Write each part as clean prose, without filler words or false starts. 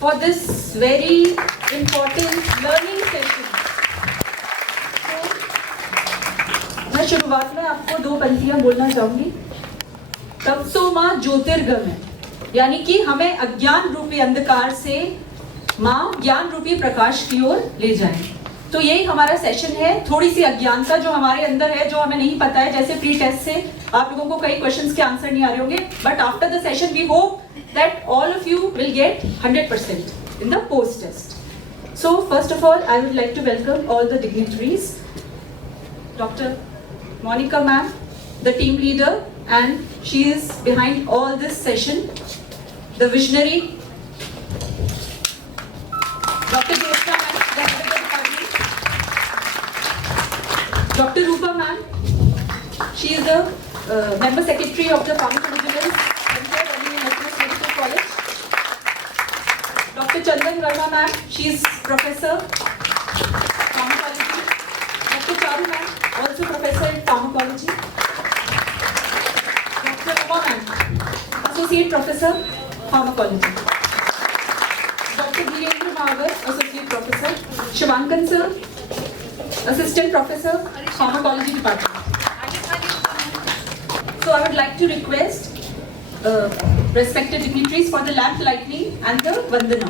for this very important learning session. मैं शुरुआत में आपको 2 पंक्तियां बोलना चाहूंगी. तपसो माँ ज्योतिर्गमय, यानी कि हमें अज्ञान रूपी अंधकार से माँ ज्ञान रूपी प्रकाश की ओर ले जाए. तो यही हमारा सेशन है. थोड़ी सी अज्ञानता जो हमारे अंदर है, जो हमें नहीं पता है, जैसे प्री टेस्ट से आप लोगों को कई क्वेश्चंस के आंसर नहीं आ रहे होंगे, but after the session we hope that all of you will get 100% in the post test. So first of all, I would like to welcome all the dignitaries. Dr. Monica ma'am, the team leader, and she is behind all this session. The visionary, Dr. Jyotsna ma'am, the head of the department. Dr. Rupa ma'am, she is the member secretary of the pharmacovigilance College. Dr. Chandan Verma ma'am, she is professor pharmacology. Dr. Charu ma'am, also professor in pharmacology. Dr. Uma ma'am, associate professor pharmacology. Dr. Dhirendra Mahavar, associate professor. Shivankan sir, assistant professor pharmacology department. So I would like to request respected dignitaries for the lamp lighting and the Vandana.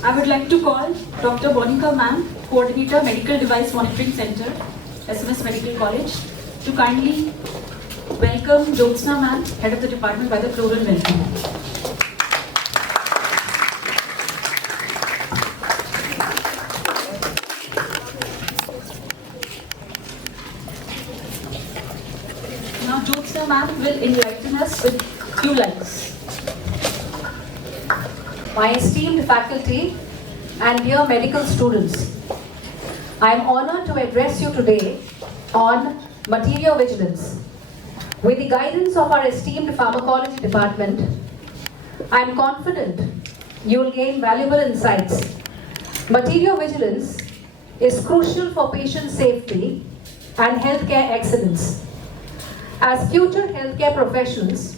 I would like to call Dr. Monica ma'am, Coordinator Medical Device Monitoring Center, SMS Medical College, to kindly welcome Jyotsna ma'am, Head of the Department, by the floral welcome. Now Jyotsna ma'am will enlighten us with few lines. My esteemed faculty and dear medical students, I am honored to address you today on materiovigilance. With the guidance of our esteemed pharmacology department, I am confident you will gain valuable insights. Materiovigilance is crucial for patient safety and healthcare excellence. As future healthcare professionals,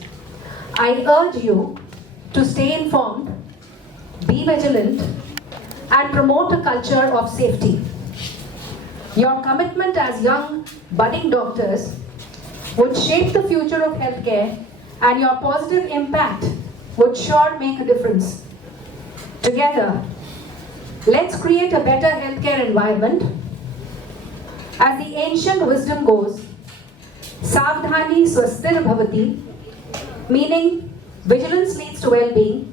I urge you to stay informed, be vigilant, and promote a culture of safety. Your commitment as young budding doctors would shape the future of healthcare, and your positive impact would sure make a difference. Together, let's create a better healthcare environment. As the ancient wisdom goes, Savdhani swastir bhavati, meaning vigilance leads to well-being,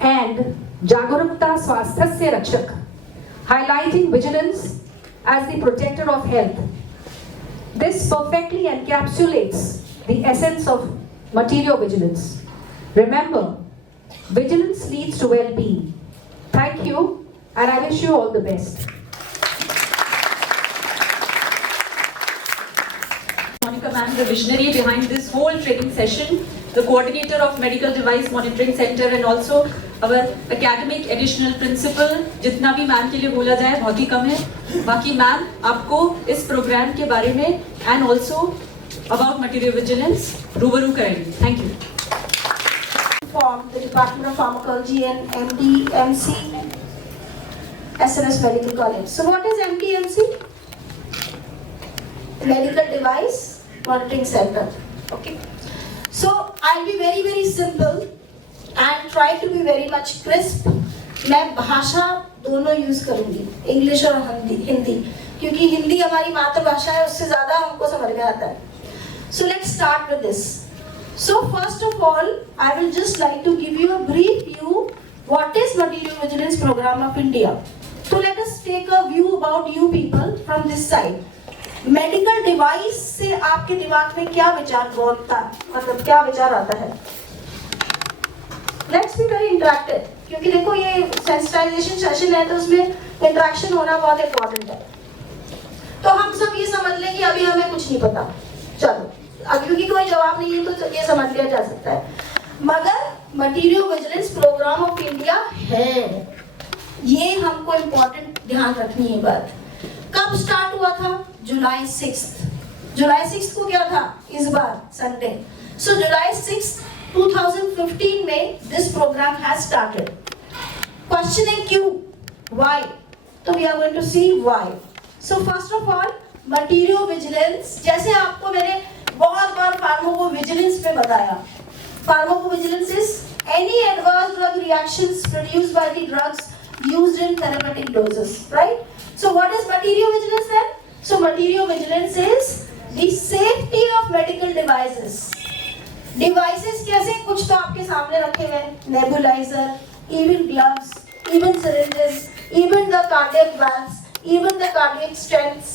and Jagurukta swasthasya rakshak, highlighting vigilance as the protector of health. This perfectly encapsulates the essence of materiovigilance. Remember, vigilance leads to well-being. Thank you, and I wish you all the best. the visionary behind this whole training session, the coordinator of Medical Device Monitoring Center and also our academic additional principal. जितना भी ma'am के लिए बोला जाए बहुत ही कम है. बाकी ma'am आपको इस प्रोग्राम के बारे में and also about material vigilance रूबरू करेंगे. Thank you. From the Department of Pharmacology and MDMC, SNS Medical College. So what is MDMC? Medical Device Monitoring Center. Okay. So I'll be very simple and try to be very much crisp. मैं भाषा दोनों use करूंगी, English और हिंदी, क्योंकि हिंदी हमारी मातृभाषा है, उससे ज्यादा हमको समझ में आता है. So let's start with this. So first of all, I will just like to give you a brief view what is Material Vigilance Program of India. So let us take a view about you people from this side. Medical device से आपके दिमाग में क्या विचार बोलता है, मतलब क्या विचार आता है? लेट्स बी वेरी इंटरेक्टिव, क्योंकि देखो ये सेंसिटाइजेशन सेशन है तो उसमें इंटरेक्शन होना बहुत इंपॉर्टेंट है. तो हम सब ये समझ लें कि अभी हमें कुछ नहीं पता, चलो अब क्योंकि कोई जवाब नहीं है तो ये समझ लिया जा सकता है. मगर material vigilance programme of India है, ये हमको इम्पोर्टेंट ध्यान रखनी है बात. कब स्टार्ट हुआ था? जुलाई 6th. जुलाई 6th को क्या था इस बार? संडे. सो जुलाई 6th 2015 में this programme has started. Question है क्यों, व्हाई? तो we are going to see why. So first of all material vigilance, जैसे आपको मैंने बहुत बार फार्माकोविजिलेंस में बताया, pharmacovigilance is any adverse drug reactions produced by the drugs used in therapeutic doses, right? So what is material vigilance then? So material vigilance is the safety of medical devices. Devices कैसे? कुछ तो आपके सामने रखे हुए हैं, nebulizer, even gloves, even syringes, even the cardiac valves, even the cardiac stents,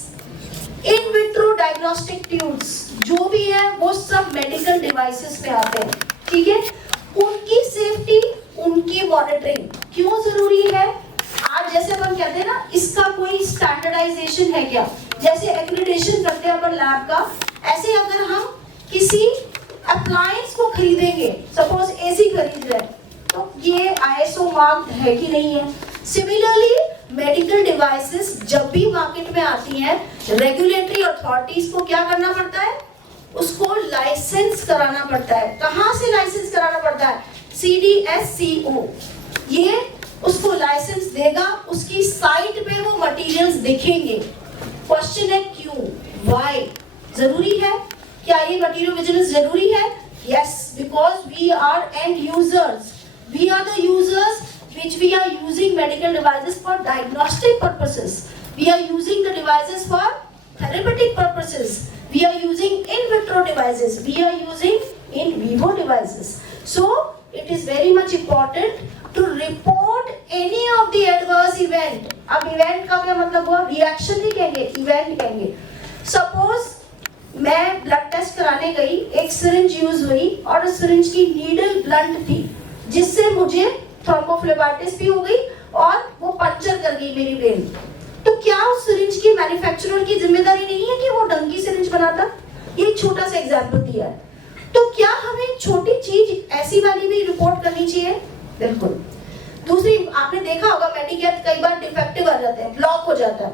in vitro diagnostic tubes, जो भी है वो सब medical devices में आते हैं, ठीक है? उनकी सेफ्टी, उनकी मॉनिटरिंग क्यों जरूरी है? आज जैसे अपन कहते हैं ना, इसका कोई स्टैंडर्डाइजेशन है क्या? जैसे एक्रेडिटेशन करते हैं अपन लैब का, ऐसे अगर हम किसी अप्लायंस को खरीदेंगे, सपोज एसी खरीद रहे हैं, तो ये ISO मार्क्ड है कि नहीं है? सिमिलरली मेडिकल डिवाइसेस जब भी मार्केट में आती हैं, रेगुलेटरी अथॉरिटीज को क्या करना पड़ता है? उसको लाइसेंस कराना पड़ता है. कहाँ से लाइसेंस कराना पड़ता है? CDSCO. ये उसको लाइसेंस देगा, उसकी साइट पे वो मटेरियल्स दिखेंगे. क्वेश्चन है क्यों, व्हाई जरूरी है? क्या ये मटेरियल विजिलेंस जरूरी है? Yes, because we are end users, we are the users which we are using medical devices for diagnostic purposes, we are using the devices for therapeutic purposes, we are using in vitro devices, we are using in vivo devices. So it is very much important to report any of the adverse event. अब event का क्या मतलब हुआ? reaction नहीं कहेंगे, event कहेंगे. Suppose मैं blood test कराने गई, एक सिरिंज यूज हुई और उस सिरिंज की नीडल ब्लंट थी, जिससे मुझे थ्रोम्बोफ्लेबाइटिस भी हो गई और वो पंचर कर गई मेरी वेन. तो क्या उस सिरिंज की मैन्युफैक्चरर की जिम्मेदारी नहीं है कि वो ढंग की सिरिंज बनाता? ये छोटा सा एग्जांपल दिया है. तो क्या हमें छोटी चीज ऐसी वाली भी रिपोर्ट करनी चाहिए? बिल्कुल. दूसरी, आपने देखा होगा मेडिकेट कई बार डिफेक्टिव आ जाते हैं, ब्लॉक हो जाता है,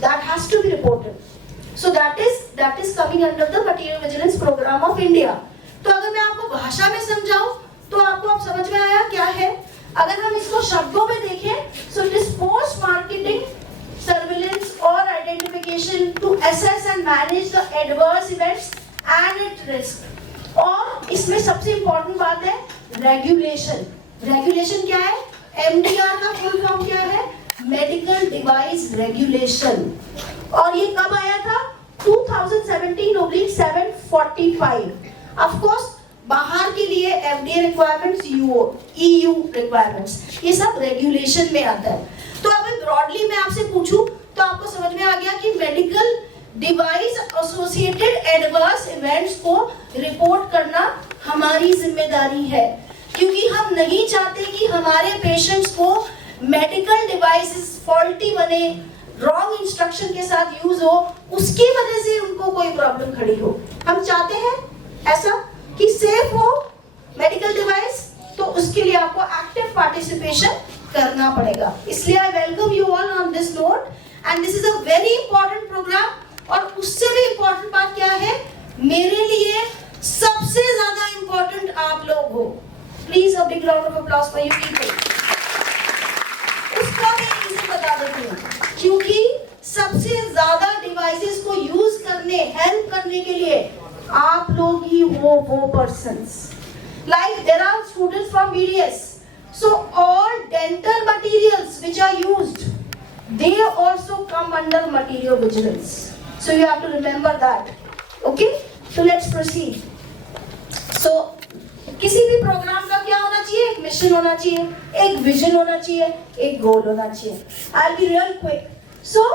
that has to be reported. So that is coming under the material vigilance programme of India. तो अगर मैं आपको भाषा में समझाऊं तो आपको अब समझ में आया क्या है? अगर हम इसको शब्दों में देखें, so it is post marketing surveillance और identification to assess and manage the adverse events and it risk. और इसमें सबसे इंपॉर्टेंट बात है रेगुलेशन. रेगुलेशन क्या है? MDR का फुल फॉर्म क्या है? Medical device regulation. और ये कब आया था? 2017/745. ऑफ कोर्स बाहर के लिए FDA रिक्वायरमेंट्स, EU रिक्वायरमेंट्स, ये सब रेगुलेशन में आता है. तो अभी ब्रॉडली मैं आपसे पूछूं तो आपको समझ में आ गया कि medical device associated adverse events को रिपोर्ट करना हमारी जिम्मेदारी है, क्योंकि हम नहीं चाहते कि हमारे पेशेंट्स को मेडिकल डिवाइसेस फॉल्टी बने, रॉन्ग इंस्ट्रक्शन के साथ यूज हो, उसकी वजह से उनको कोई प्रॉब्लम खड़ी हो। हम चाहते हैं ऐसा कि सेफ हो मेडिकल डिवाइस, तो उसके लिए आपको एक्टिव पार्टिसिपेशन करना पड़ेगा। इसलिए I welcome you all on this note and this is a very important programme. और उससे भी इंपॉर्टेंट बात क्या है, मेरे लिए सबसे ज्यादा इंपॉर्टेंट आप लोग हो। Please a big round of applause for you people. उसका मैं रीजन बता देती हूँ, क्योंकि सबसे ज्यादा डिवाइसेस को यूज करने, हेल्प करने के लिए आप लोग ही हो वो persons. Like there are students from BDS, so all dental materials which are used, they also come under material vigilance. So you have to remember that. Okay? So let's proceed. So किसी भी programme का क्या होना चाहिए, एक mission होना चाहिए, एक विजन होना चाहिए, एक गोल होना चाहिए। I'll be real quick. So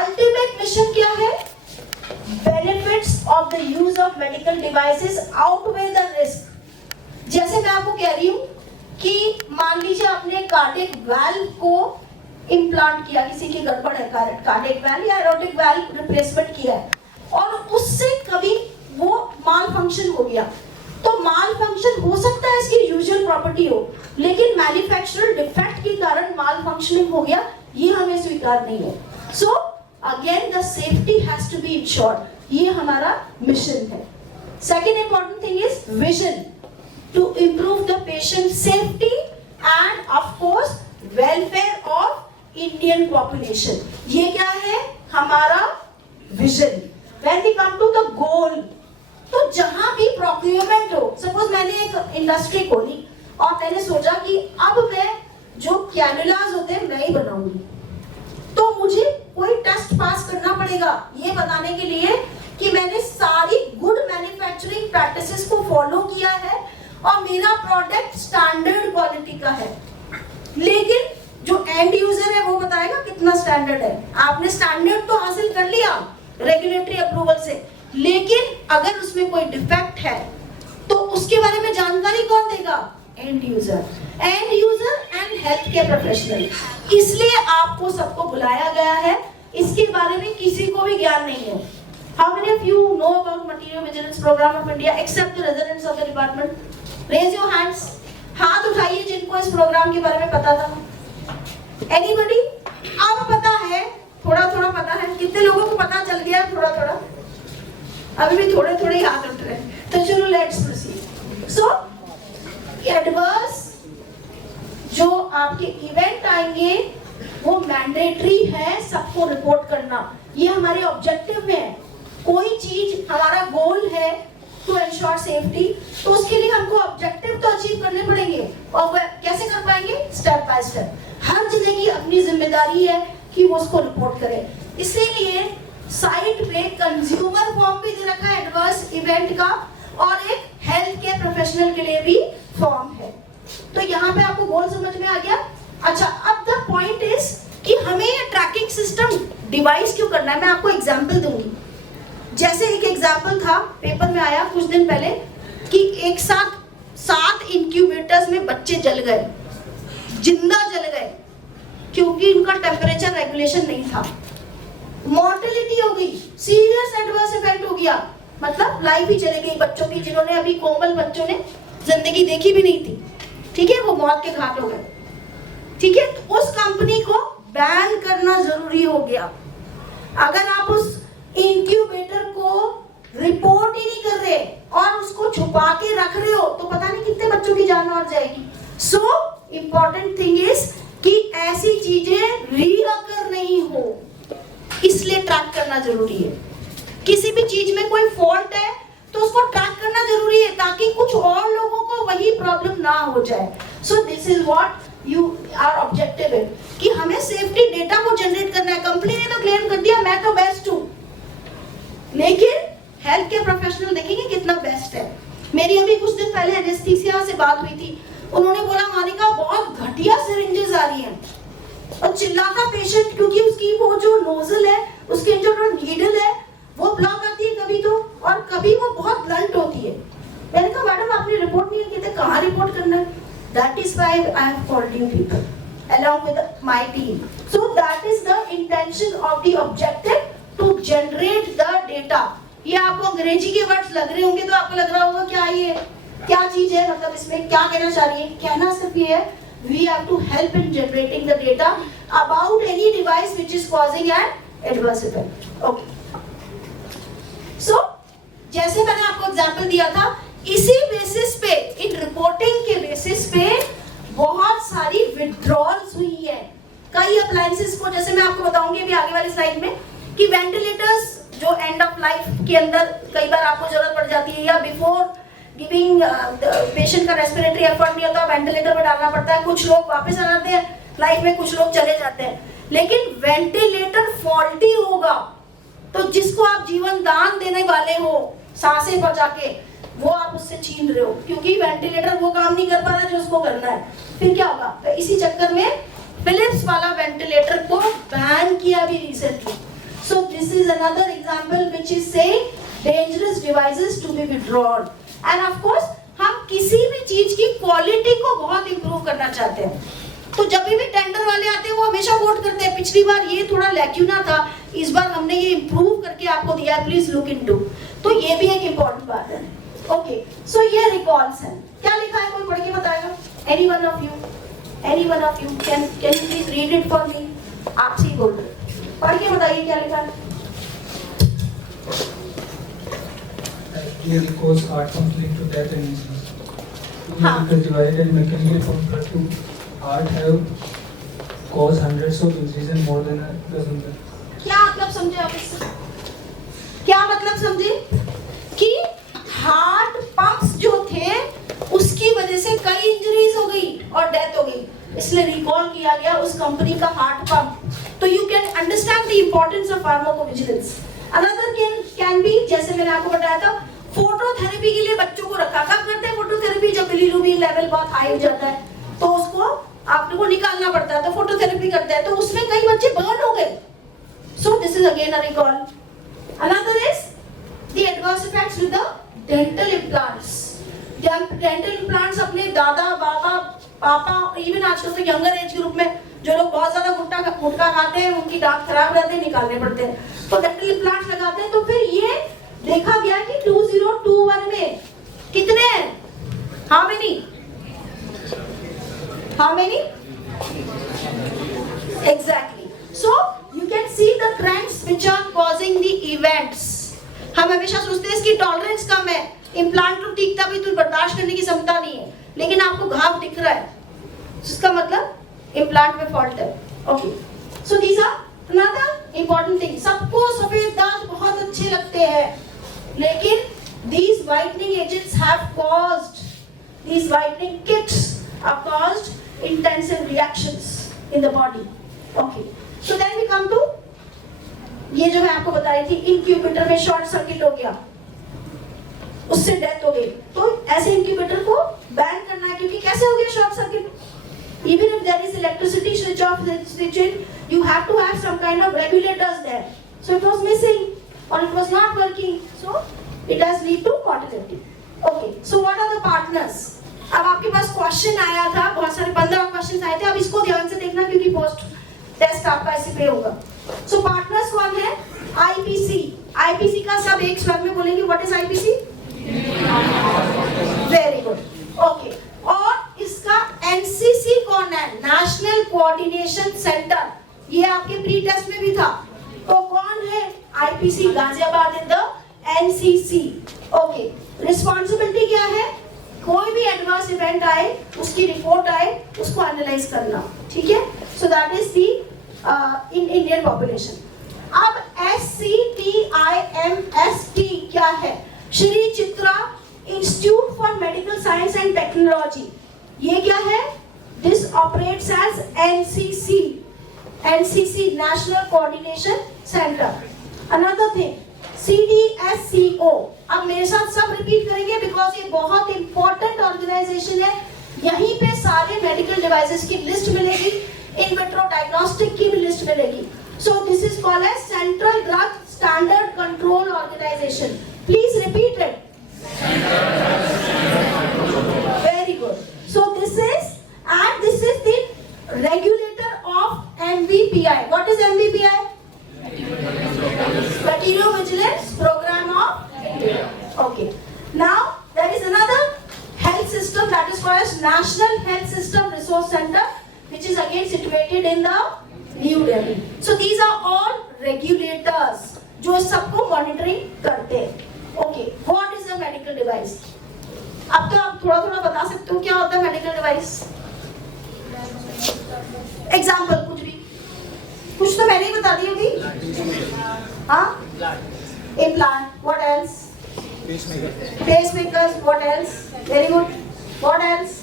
ultimate mission क्या है? Benefits of the use of medical devices outweigh the risk. जैसे मैं आपको कह रही हूँ कि मान लीजिए आपने कार्डियक वाल्व को इम्प्लांट किया, किसी की गड़बड़ है, कार्डियक वाल्व या एरोटिक वाल्व रिप्लेसमेंट किया है, और उससे कभी वो माल फंक्शन हो गया, तो माल फंक्शन हो सकता है इसकी यूजुअल प्रॉपर्टी हो, लेकिन मैन्युफैक्चरर डिफेक्ट के कारण माल फंक्शनिंग हो गया, ये हमें स्वीकार नहीं है। So again the safety has to be ensured, ये हमारा मिशन है। Second important thing is vision, to improve the patient safety and of course welfare of Indian population. ये क्या है हमारा vision. When we come to the goal, तो जहां भी procurement हो, suppose मैंने एक इंडस्ट्री खोली और मैंने सोचा कि अब मैं जो कैनुलास होते हैं मैं ही बनाऊंगी, तो मुझे कोई टेस्ट पास करना पड़ेगा ये बताने के लिए कि मैंने सारी गुड मैन्युफैक्चरिंग प्रैक्टिसेस को फॉलो किया है और मेरा प्रोडक्ट स्टैंडर्ड क्वालिटी का है। लेकिन जो एंड यूजर है वो बताएगा कितना स्टैंडर्ड है। आपने स्टैंडर्ड तो हासिल कर लिया रेगुलेटरी अप्रूवल से, लेकिन अगर उसमें कोई डिफेक्ट है तो उसके बारे में जानकारी कौन देगा? And user and health care professional. इसलिए आपको सबको बुलाया गया है, इसके बारे में किसी को भी ज्ञान नहीं है। How many of you know about Material Vigilance Program of India except the residents of the department? Raise your hands. हाथ उठाइए जिनको इस प्रोग्राम के बारे में पता था। Anybody? अब पता है, थोड़ा थोड़ा पता है। कितने लोगों को पता चल गया थोड़ा थोड़ा? अभी भी थोड़े थोड़े हाथ उठ रहे हैं। तो चलो let's proceed. So adverse जो आपके इवेंट आएंगे वो मैंडेटरी है सबको रिपोर्ट करना, ये हमारे ऑब्जेक्टिव में है। कोई चीज हमारा गोल है टू एंश्योर सेफ्टी, तो उसके लिए हमको ऑब्जेक्टिव तो अचीव करने पड़ेंगे, और वह कैसे कर पाएंगे? Step by step. हर जगह की अपनी जिम्मेदारी है कि वो उसको रिपोर्ट करे। इसीलिए साइट पे कंज्यूमर फॉर्म भी दे रखा है एडवर्स इवेंट का, और एक हेल्थ केयर प्रोफेशनल के लिए भी फॉर्म है। तो यहाँ पे आपको गोल समझ में आ गया। अच्छा, अब द पॉइंट इज कि हमें ये ट्रैकिंग सिस्टम डिवाइस क्यों करना है। मैं आपको एग्जाम्पल दूंगी। जैसे एक एग्जाम्पल था, पेपर में आया कुछ दिन पहले कि एक साथ 7 इंक्यूबेटर्स में बच्चे जल गए, जिंदा जल गए, क्योंकि उनका टेम्परेचर रेगुलेशन नहीं था। मॉर्टेलिटी हो गई, सीरियस एडवर्स इफेक्ट हो गया, मतलब लाइफ ही चली गई बच्चों की, जिन्होंने अभी कोमल बच्चों ने जिंदगी देखी भी नहीं थी। ठीक है, वो मौत के घाट हो गए। ठीक है, तो उस कंपनी को बैन करना जरूरी हो गया। अगर आप उस इंक्यूबेटर को रिपोर्ट ही नहीं कर रहे और उसको छुपा के रख रहे हो, तो पता नहीं कितने बच्चों की जान और जाएगी। सो इम्पोर्टेंट थिंग इज कि ऐसी चीजें रीअकर नहीं हो, इसलिए ट्रैक करना जरूरी है। किसी भी चीज में कोई फॉल्ट है तो उसको ट्रैक करना जरूरी है, ताकि कुछ और लोगों को वही प्रॉब्लम ना हो जाए। So this is what our objective है कि हमें सेफ्टी डेटा को जनरेट करना है। कंपनी ने तो क्लेम कर दिया मैं तो बेस्ट हूँ, लेकिन हेल्थ केयर प्रोफेशनल देखेंगे कितना बेस्ट है। मेरी अभी कुछ दिन पहले एनेस्थीसिया से बात हुई थी, उन्होंने बोला मानिका बहुत घटिया सिरिंजेस आ रही हैं, और चिल्लाता पेशेंट, क्योंकि उसकी वो जो नोजल है, उसके जो नीडल है वो ब्लॉक आती है कभी तो, और कभी वो बहुत ब्लंट होती है। मैंने कहा मैडम आपने रिपोर्ट नहीं की, कहाँ रिपोर्ट करना है? That is why I have called you people. along with my team. So that is the intention of the objective, to generate the data. ये आपको अंग्रेजी के वर्ड्स लग रहे होंगे तो आपको लग रहा होगा क्या ये क्या चीज है, मतलब इसमें क्या कहना चाह रही है. कहना सिर्फ ये है, we have to help in generating the data about any device which is causing an adverse event. Okay. So जैसे मैंने आपको एग्जांपल दिया था, इसी बेसिस पे, इन रिपोर्टिंग के बेसिस पे बहुत सारी विड्रॉल्स हुई है कई अप्लायंसेस को. जैसे मैं आपको बताऊंगी अभी आगे वाली स्लाइड में कि वेंटिलेटर्स जो एंड ऑफ लाइफ के अंदर कई बार आपको जरूरत पड़ जाती है, या बिफोर गिविंग पेशेंट का रेस्पिरेटरी एफर्ट नहीं होता, वेंटिलेटर में डालना पड़ता है. कुछ लोग वापस आ जाते हैं लाइफ में, कुछ लोग चले जाते हैं. लेकिन वेंटिलेटर फॉल्टी होगा तो जिसको आप जीवन दान देने वाले हो सांसें बचा के, वो आप उससे छीन रहे हो, क्योंकि वेंटिलेटर वो काम नहीं कर पा रहा जो उसको करना है. फिर क्या होगा? तो इसी चक्कर में फिलिप्स वाला वेंटिलेटर को बैन किया भी recently. So this is another example which is saying dangerous devices to be withdrawn. And of course हम किसी भी चीज की क्वालिटी को बहुत इंप्रूव करना चाहते हैं, तो जब भी टेंडर वाले आते हैं वो हमेशा वोट करते हैं, पिछली बार ये थोड़ा लैक्यूना था, इस बार हमने ये इंप्रूव करके आपको दिया है, प्लीज लुक इनटू. तो ये भी एक इंपॉर्टेंट बात है. ओके, सो ये रिकॉल्स हैं. क्या लिखा है, कोई पढ़ के बताएगा? Any one of you can you please read it for me? आपसे ही बोल रहे, पढ़ के बताइए क्या लिखा है. Here cause heart pumps lead to death and disease. हाँ. Because divided mechanically pump blood to heart have caused hundreds of diseases and more than a dozen deaths. क्या मतलब समझे आप इससे? क्या मतलब समझे कि हार्ट पंप्स जो थे उसकी वजह से कई इंजरीज हो गई और डेथ हो गई, इसलिए रिकॉल किया गया उस कंपनी का हार्ट पंप. तो you can understand the importance of pharmacovigilance. Another can be, जैसे मैंने आपको बताया था, फोटोथेरेपी के लिए बच्चों को रखा. कब करते हैं फोटोथेरेपी? जब बिलीरुबिन लेवल बहुत हाई हो जाता है तो उसको आपको निकालना पड़ता है, तो फोटोथेरेपी करते हैं. तो उसमें कई बच्चे बर्न हो गए. सो this is again a recall. Another is the adverse effects with the dental implants. जब डेंटल इम्प्लांट्स अपने दादा बाबा पापा, इवन आजकल तो यंगर एज ग्रुप में जो लोग बहुत ज्यादा गुटखा खाते हैं उनकी दांत खराब रहते हैं, निकालने पड़ते हैं, तो डेंटल इम्प्लांट्स लगाते हैं. तो फिर ये देखा गया कि 2021 में कितने हैं? How many? Exactly. So you can see the trends which are causing the events. हम हमेशा सोचते हैं इसकी टॉलरेंस कम है, इम्प्लांट तो टीकता भी, तो बर्दाश्त करने की क्षमता नहीं है, लेकिन आपको घाव दिख रहा है, इसका मतलब इम्प्लांट में फॉल्ट है. Okay, so these are another important thing. सबको सफेद दांत बहुत अच्छे लगते हैं, लेकिन these whitening agents have caused, these whitening kits have caused intensive reactions in the body. Okay, so then we come to ये जो मैं आपको बता रही थी, इंक्यूबेटर में शॉर्ट सर्किट हो गया, उससे डेथ हो गई. तो ऐसे इंक्यूबेटर को बैन करना है, क्योंकि कैसे हो गया short circuit? Even if there is electricity switch off, switch in, you have to have some kind of regulators there. So it was missing or it was not working, so it has lead to mortality. Okay, so what are the partners? अब आपके पास question आया था, बहुत सारे 15 question आए थे. अब इसको ध्यान से देखना क्योंकि पोस्ट टेस्ट आपका ऐसे पे होगा. सो पार्टनर्स कौन है? आईपीसी. आईपीसी का सब एक स्वर में बोलेंगे. What is IPC? Very good. Okay, और इसका एनसीसी कौन है? National coordination centre. ये आपके प्री टेस्ट में भी था. तो कौन है? IPC Ghaziabad in the NCC. Okay, responsibility क्या है? कोई भी एडवर्स इवेंट आए, उसकी रिपोर्ट आए, उसको एनालाइज करना. ठीक है, so that is the in Indian population. अब SCTIMST क्या है? Shri Chitra institute for medical science and technology. ये क्या है? This operates as NCC. NCC national coordination centre. Another thing CDSCO. अब मेरे साथ सब रिपीट करेंगे बिकॉज ये बहुत इंपॉर्टेंट ऑर्गेनाइजेशन है. यहीं पे सारे मेडिकल डिवाइसेस की लिस्ट मिलेगी, इन विट्रो डायग्नोस्टिक की भी लिस्ट मिलेगी. So this is called as central drug standard control organisation. Please repeat it. Very good. So this is the regulatory Pharmacovigilance Program of India. Okay. Now there is another health system that is called as National Health System Resource Center, which is again situated in the New Delhi. So these are all regulators जो सबको monitoring करते हैं. Okay, what is a medical device? अब तो आप थोड़ा थोड़ा बता सकते हो क्या होता है मेडिकल डिवाइस? एग्जाम्पल कुछ तो मैंने ही बता दी होगी. हाँ, implant, what else? Pacemakers, what else? Very good, what else?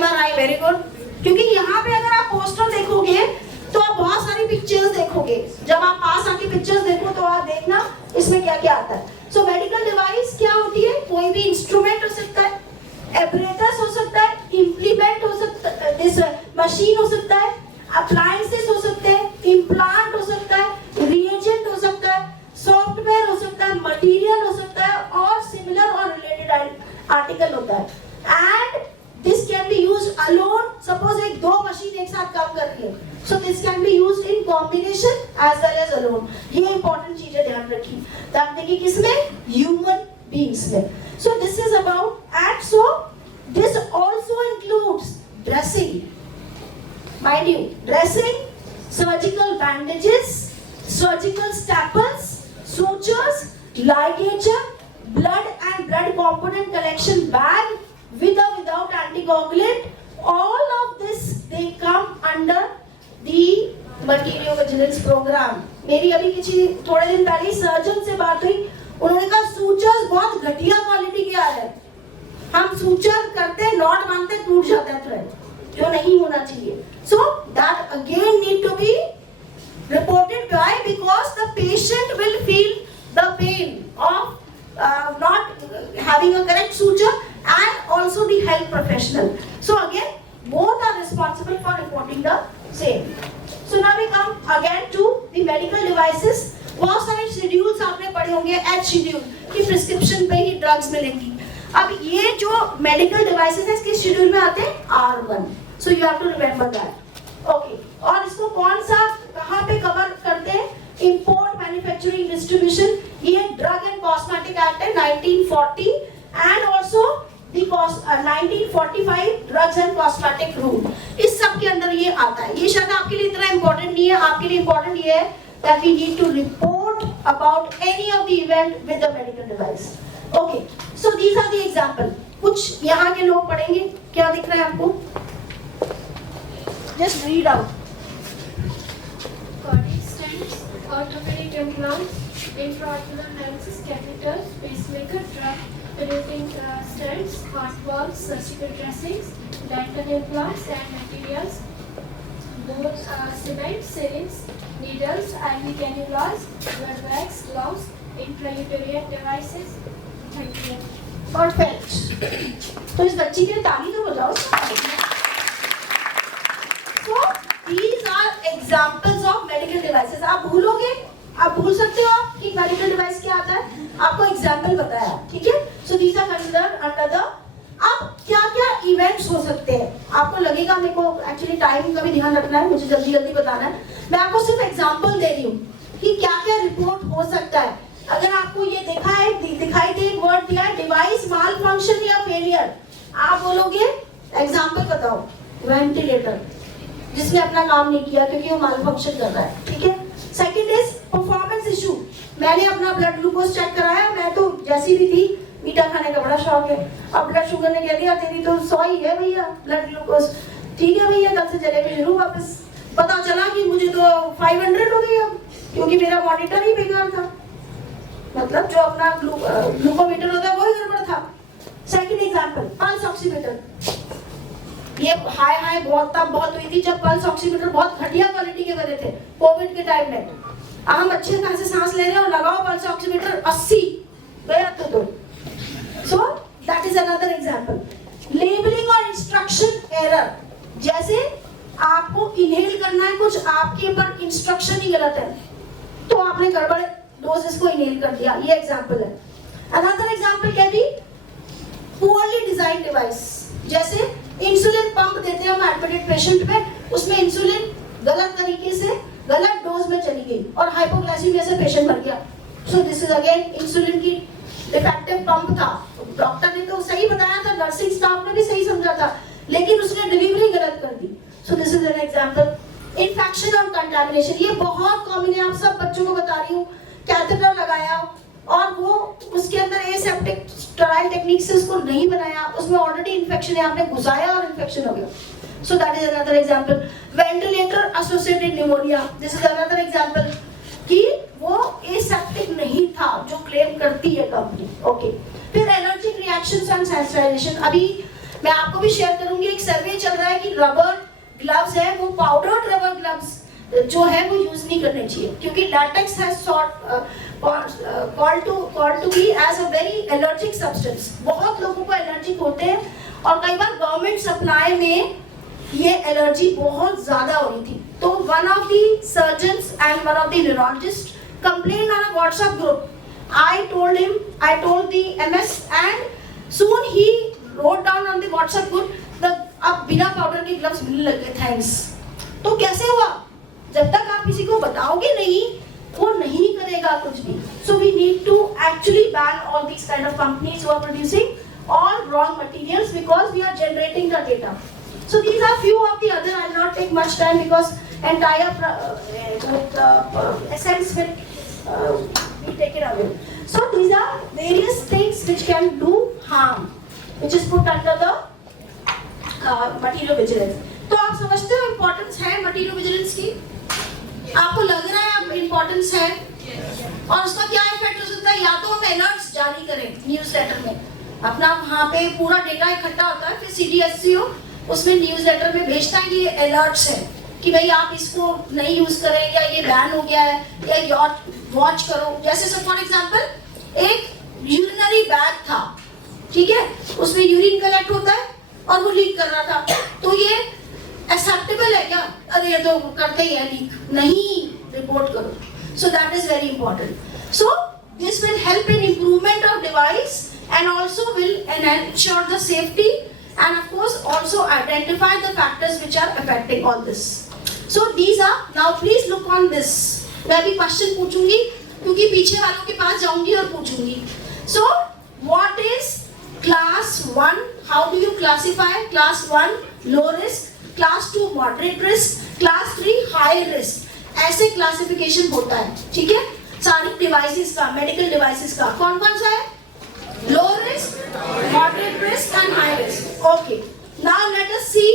MRI, very good. क्योंकि यहाँ पे अगर आप पोस्टर देखोगे तो आप बहुत सारी पिक्चर्स देखोगे. जब आप पास आके पिक्चर्स देखो तो आप देखना इसमें क्या क्या आता है. सो मेडिकल डिवाइस क्या होती है? कोई भी इंस्ट्रूमेंट हो सकता है, एपरेटस हो सकता है, इम्प्लीमेंट हो सकता है, मशीन हो सकता है, अप्लायंसेस हो सकते हैं, इम्प्लांट हो सकता है, रिएजेंट हो सकता है, सॉफ्टवेयर हो सकता है, मटेरियल हो सकता है और सिमिलर और रिलेटेड आर्टिकल होता है. And this can be used alone. Suppose एक दो मशीन एक साथ काम कर रही है, so this can be used in combination as well as alone. ये important चीजें ध्यान रखिए. ध्यान देखिए किसमें? Human beings में. So this is about, and so this also includes dressing. Mind you, dressing, surgical bandages, surgical staples, sutures, ligature, blood and blood component collection bag, with or without anticoagulant, all of this they come under the Pharmacovigilance Program. मेरी अभी किसी थोड़े दिन पहले surgeon से बात हुई, उन्होंने कहा सूचर्स बहुत घटिया क्वालिटी के आ रहे हैं. हम सूचर करते हैं, नॉट बांधते, टूट जाता है थ्रेड, जो नहीं होना चाहिए. So that again need to be reported. Why? Because the patient will feel the pain of not having a correct suture, and also the health professional. So again, both are responsible for reporting the same. So now we come again to the medical devices. बहुत सारे schedules आपने पढ़े होंगे, H schedule कि prescription पे ही drugs मिलेंगी. अब ये जो मेडिकल डिवाइसेस है इसके शेड्यूल में आते हैं R1. So you have to remember that. Okay. और इसको कौन सा कहाँ पे कवर करते हैं? Import, manufacturing, distribution. ये ड्रग एंड कॉस्मेटिक एक्ट है 1940 and also the 1945 drugs and cosmetic rule. इस सब के अंदर ये आता है. ये शायद आपके लिए इतना इंपॉर्टेंट नहीं है. आपके लिए इंपॉर्टेंट ये है that we need to report about any of the event with the medical device. Okay, so these are the example. कुछ यहाँ के लोग पढ़ेंगे. क्या दिख रहा है आपको? Just read out. Cardiac stents, orthopedic implants, intraocular lenses, catheters, pacemaker, drug-eluting stents, heart valves, surgical dressings, dental implants and materials, both cement, syringes, needles, IV cannulas, blood bags, gloves, intrauterine devices. Thank you. Perfect. तो इस बच्ची के लिए ताली तो बजाओ. So these are examples of medical devices. आप भूलोगे, आप भूल सकते हो कि मेडिकल डिवाइस क्या आता है. आपको एग्जाम्पल बताया, ठीक है. So these are considered under the. अब क्या क्या इवेंट्स हो सकते हैं? आपको लगेगा मेरे को एक्चुअली टाइम का भी ध्यान रखना है, मुझे जल्दी जल्दी बताना है. मैं आपको सिर्फ एग्जाम्पल दे रही हूँ कि क्या क्या रिपोर्ट हो सकता है. अगर आपको ये दिखाई दे एक वर्ड दिया है डिवाइस माल फंक्शन या फेलियर, आप बोलोगे एग्जाम्पल बताओ. वेंटिलेटर जिसने अपना काम नहीं किया क्योंकि वो माल फंक्शन कर रहा है, ठीक है. Second is performance issue. मैंने अपना ब्लड ग्लूकोज चेक कराया, मैं तो जैसी भी थी, मीठा खाने का बड़ा शौक है. अब ब्लड शुगर ने कह दिया तेरी तो 100 ही है भैया ब्लड ग्लूकोज. ठीक है भैया, कल से जलेबी जरूर वापस. पता चला कि मुझे तो 500 हो गई अब, क्योंकि मेरा मॉनिटर ही बेकार था. मतलब जो अपना ग्लूकोमीटर होता है वही गड़बड़ था. Second example, pulse oximeter. ये हाई बहुत हुई थी जब पल्स ऑक्सीमीटर बहुत घटिया क्वालिटी के बने थे कोविड के टाइम में. हम अच्छे तरह से सांस ले रहे हैं और लगाओ पल्स ऑक्सीमीटर 80 गया तो दो. सो that is another example. Labelling और इंस्ट्रक्शन एरर. जैसे आपको इनहेल करना है कुछ, आपके ऊपर इंस्ट्रक्शन ही गलत है तो आपने गड़बड़ डोजेस को इनहेल कर दिया. ये एग्जांपल है. अनदर एग्जांपल क्या थी? Poorly design device. जैसे इंसुलिन पंप देते हैं हम एडमिटेड पेशेंट पे, उसमें इंसुलिन गलत तरीके से गलत डोज में चली गई और हाइपोग्लाइसीमिया से पेशेंट मर गया। So this is again insulin की डिफेक्टिव पंप था। डॉक्टर ने तो सही बताया था, नर्सिंग स्टाफ ने भी सही समझा था, लेकिन उसने डिलीवरी गलत कर दी। So this is an example. Infection और कंटामिनेशन, ये बहुत कॉमन है, आप सब बच्चों को बता रही हूँ। कैथेटर लगाया और वो उसके अंदर एसेप्टिक स्टेराइल टेक्निक से उसको नहीं बनाया, उसमें ऑलरेडी इन्फेक्शन है, आपने घुसाया और इन्फेक्शन हो गया। सो that is another example. Ventilator associated pneumonia, this is another example कि वो एसेप्टिक नहीं था जो क्लेम करती है कंपनी। ओके, फिर एलर्जिक रिएक्शंस एंड सेंसिटाइजेशन। अभी मैं आपको भी शेयर करूंगी, एक सर्वे चल रहा है कि रबर ग्लव्स है, वो पाउडर्ड रबर ग्लव्स जो है वो यूज नहीं करने चाहिए, क्योंकि latex has called to be as a very allergic substance. बहुत लोगों को एलर्जिक होते हैं और कई बार गवर्नमेंट सप्लाई में ये एलर्जी बहुत ज्यादा हो रही थी। तो one of the surgeons and one of the neurologist complain on a WhatsApp group. I told the MS and soon he wrote down on the WhatsApp group अब बिना पाउडर के ग्लव्स मिलने लगे, थैंक्स। तो कैसे हुआ? जब तक आप किसी को बताओगे नहीं, वो नहीं करेगा कुछ भी। So we need to actually ban all these kind of companies who are producing all wrong materials because we are generating the data. So these are few of the other. I will not take much time because entire essence will be taken away. So these are various things which can do harm, which is put under the material vigilance. तो आप समझते हो importance है material vigilance की? आपको लग रहा है अब इम्पोर्टेंस है? और उसका क्या इफेक्ट हो सकता है? या तो हम अलर्ट्स जारी करें न्यूज़लेटर में, अपना वहाँ पे पूरा डेटा इकट्ठा होता है, फिर CDSCO उसमें न्यूज़लेटर में भेजता है कि ये अलर्ट्स है कि भाई आप इसको नहीं यूज करें, या ये बैन हो गया है, या वॉच करो। जैसे फॉर एग्जांपल एक यूरिनरी बैग था, ठीक है, उसमें यूरिन कलेक्ट होता है और वो लीक कर रहा था, तो ये एक्सेप्टेबल है क्या? अरे ये तो करते ही है लीक, नहीं, रिपोर्ट करो। सो that is very important. So this will help in improvement of device and also will ensure the safety and of course also identify the factors which are affecting all this. So these are, now please look on this. मैं भी question पूछूंगी क्योंकि पीछे वालों के पास जाऊंगी और पूछूंगी। So what is class 1? How do you classify? Class 1 low risk, class 2 moderate risk, class 3 high risk. ऐसे क्लासिफिकेशन होता है, ठीक है, सारी डिवाइसेस का, मेडिकल डिवाइसेस का। कौन कौन सा है? Low risk, moderate risk and high risk. Okay. Now let us see